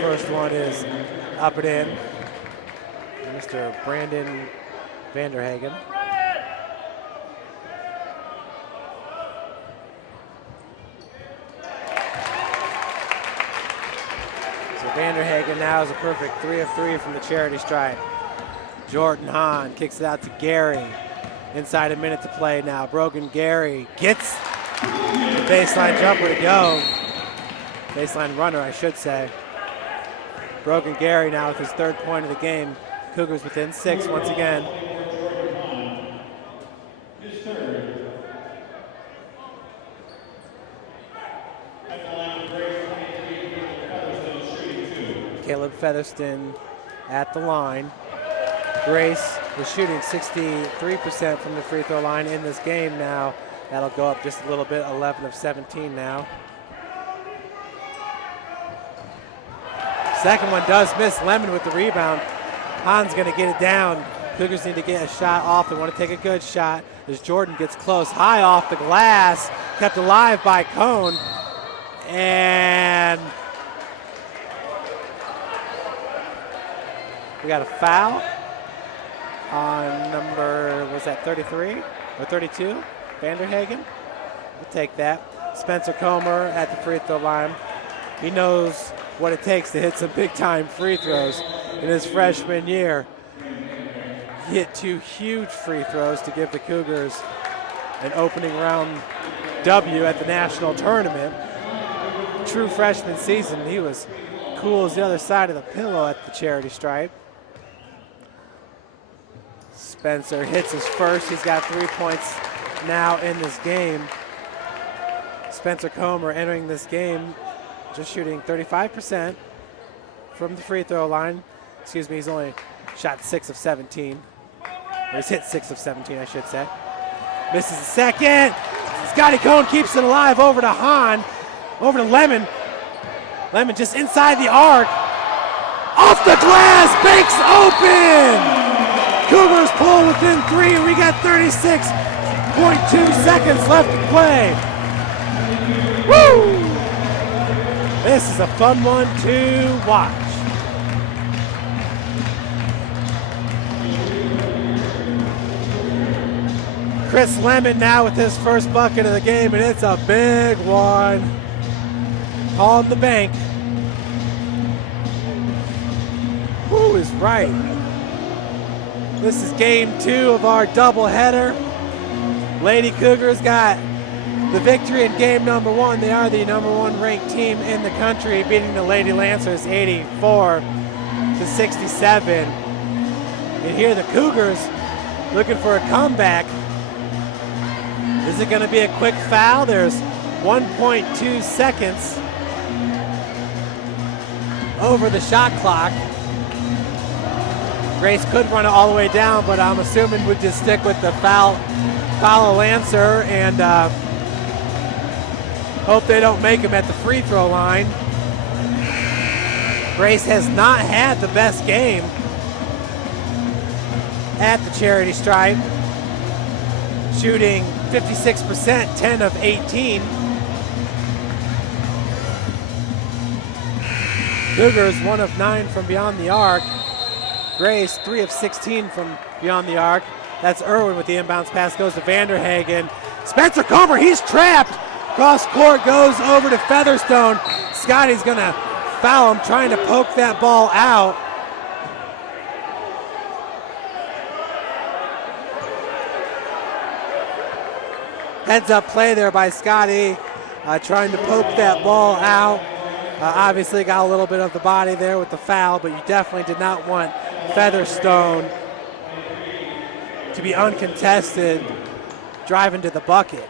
First one is up and in. Mr. Brandon Vanderhagen. So Vanderhagen now is a perfect 3 of 3 from the charity stripe. Jordan Hahn kicks it out to Gary. Inside a minute to play now. Brogan Gary gets the baseline jumper to go. Baseline runner, I should say. Brogan Gary now with his 3rd point of the game. Cougars within 6 once again. Caleb Featherston at the line. Grace is shooting 63% from the free throw line in this game now. That'll go up just a little bit, 11 of 17 now. Second one does miss. Lemon with the rebound. Hahn's going to get it down. Cougars need to get a shot off. They want to take a good shot as Jordan gets close. High off the glass. Kept alive by Cone. And we got a foul on number, was that 33 or 32? Vanderhagen. We'll take that. Spencer Comer at the free throw line. He knows what it takes to hit some big-time free throws in his freshman year. He hit 2 huge free throws to give the Cougars an opening round W at the national tournament. True freshman season. He was cool as the other side of the pillow at the charity stripe. Spencer hits his first. He's got 3 points now in this game. Spencer Comer entering this game just shooting 35% from the free throw line. Excuse me, he's only shot 6 of 17. Or he's hit 6 of 17, I should say. Misses the second. Scotty Cone keeps it alive over to Hahn. Over to Lemon. Lemon just inside the arc. Off the glass, banks open! Cougars pull within 3. We got 36.2 seconds left to play. Woo! This is a fun one to watch. Chris Lemon now with his first bucket of the game, and it's a big one. On the bank. Who is right? This is game 2 of our doubleheader. Lady Cougars got the victory in game number 1. They are the number 1 ranked team in the country, beating the Lady Lancers 84-67. And here the Cougars looking for a comeback. Is it going to be a quick foul? There's 1.2 seconds over the shot clock. Grace could run it all the way down, but I'm assuming we'd just stick with the foul a Lancer and hope they don't make him at the free throw line. Grace has not had the best game at the charity stripe, shooting 56%, 10 of 18. Cougars 1 of 9 from beyond the arc. Grace 3 of 16 from beyond the arc. That's Irwin with the inbounds pass, goes to Vanderhagen. Spencer Comer, he's trapped. Cross court goes over to Featherstone. Scotty's gonna foul him, trying to poke that ball out. Heads up play there by Scotty, trying to poke that ball out. Obviously got a little bit of the body there with the foul, but you definitely did not want Featherstone to be uncontested driving to the bucket.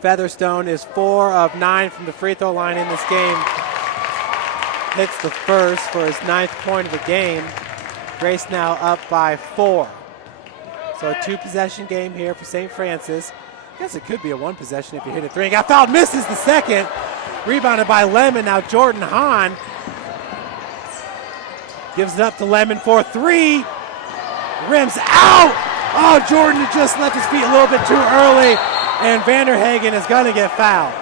Featherstone is 4 of 9 from the free throw line in this game. Hits the first for his 9th point of the game. Grace now up by 4. So a 2-possession game here for St. Francis. I guess it could be a 1 possession if you hit a 3. Got fouled, misses the second. Rebounded by Lemon. Now Jordan Hahn gives it up to Lemon for 3. Rims out. Oh, Jordan just left his feet a little bit too early, and Vanderhagen is going to get fouled.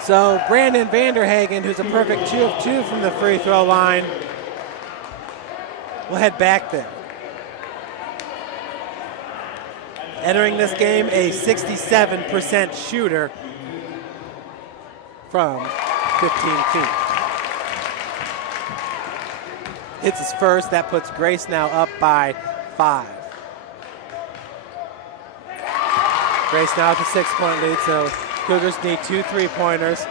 So Brandon Vanderhagen, who's a perfect 2 of 2 from the free throw line, will head back there. Entering this game, a 67% shooter from 15 feet. Hits his first. That puts Grace now up by 5. Grace now with a 6-point lead, so Cougars need 2 3-pointers.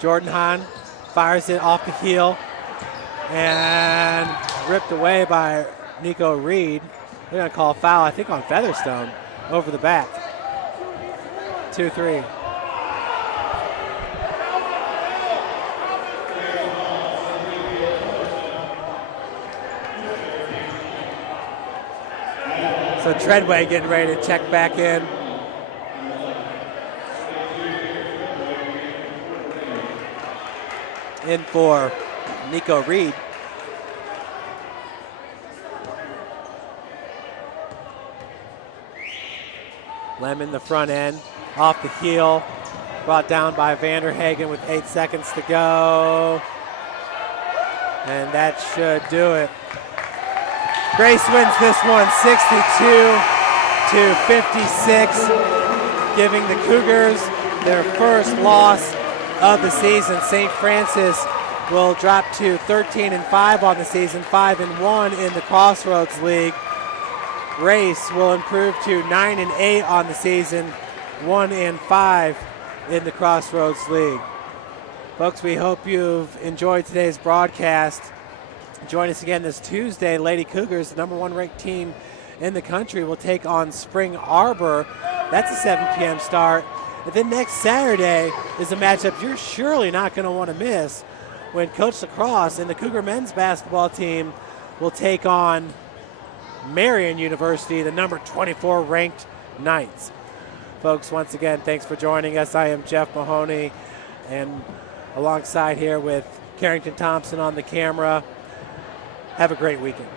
Jordan Hahn fires it off the heel and ripped away by Nico Reed. They're going to call a foul, I think, on Featherstone over the back. 2-3. So Treadway getting ready to check back in. In for Nico Reed. Lemon the front end, off the heel, brought down by Vanderhagen with 8 seconds to go. And that should do it. Grace wins this one 62-56, giving the Cougars their first loss of the season. St. Francis will drop to 13-5 on the season, 5-1 in the Crossroads League. Grace will improve to 9-8 on the season, 1-5 in the Crossroads League. Folks, we hope you've enjoyed today's broadcast. Join us again this Tuesday. Lady Cougars, the number 1 ranked team in the country, will take on Spring Arbor. That's a 7 p.m. start. And then next Saturday is a matchup you're surely not going to want to miss, when Coach Lacrosse and the Cougar men's basketball team will take on Marian University, the number 24 ranked Knights. Folks, once again, thanks for joining us. I am Jeff Mahoney, and alongside here with Carrington Thompson on the camera. Have a great weekend.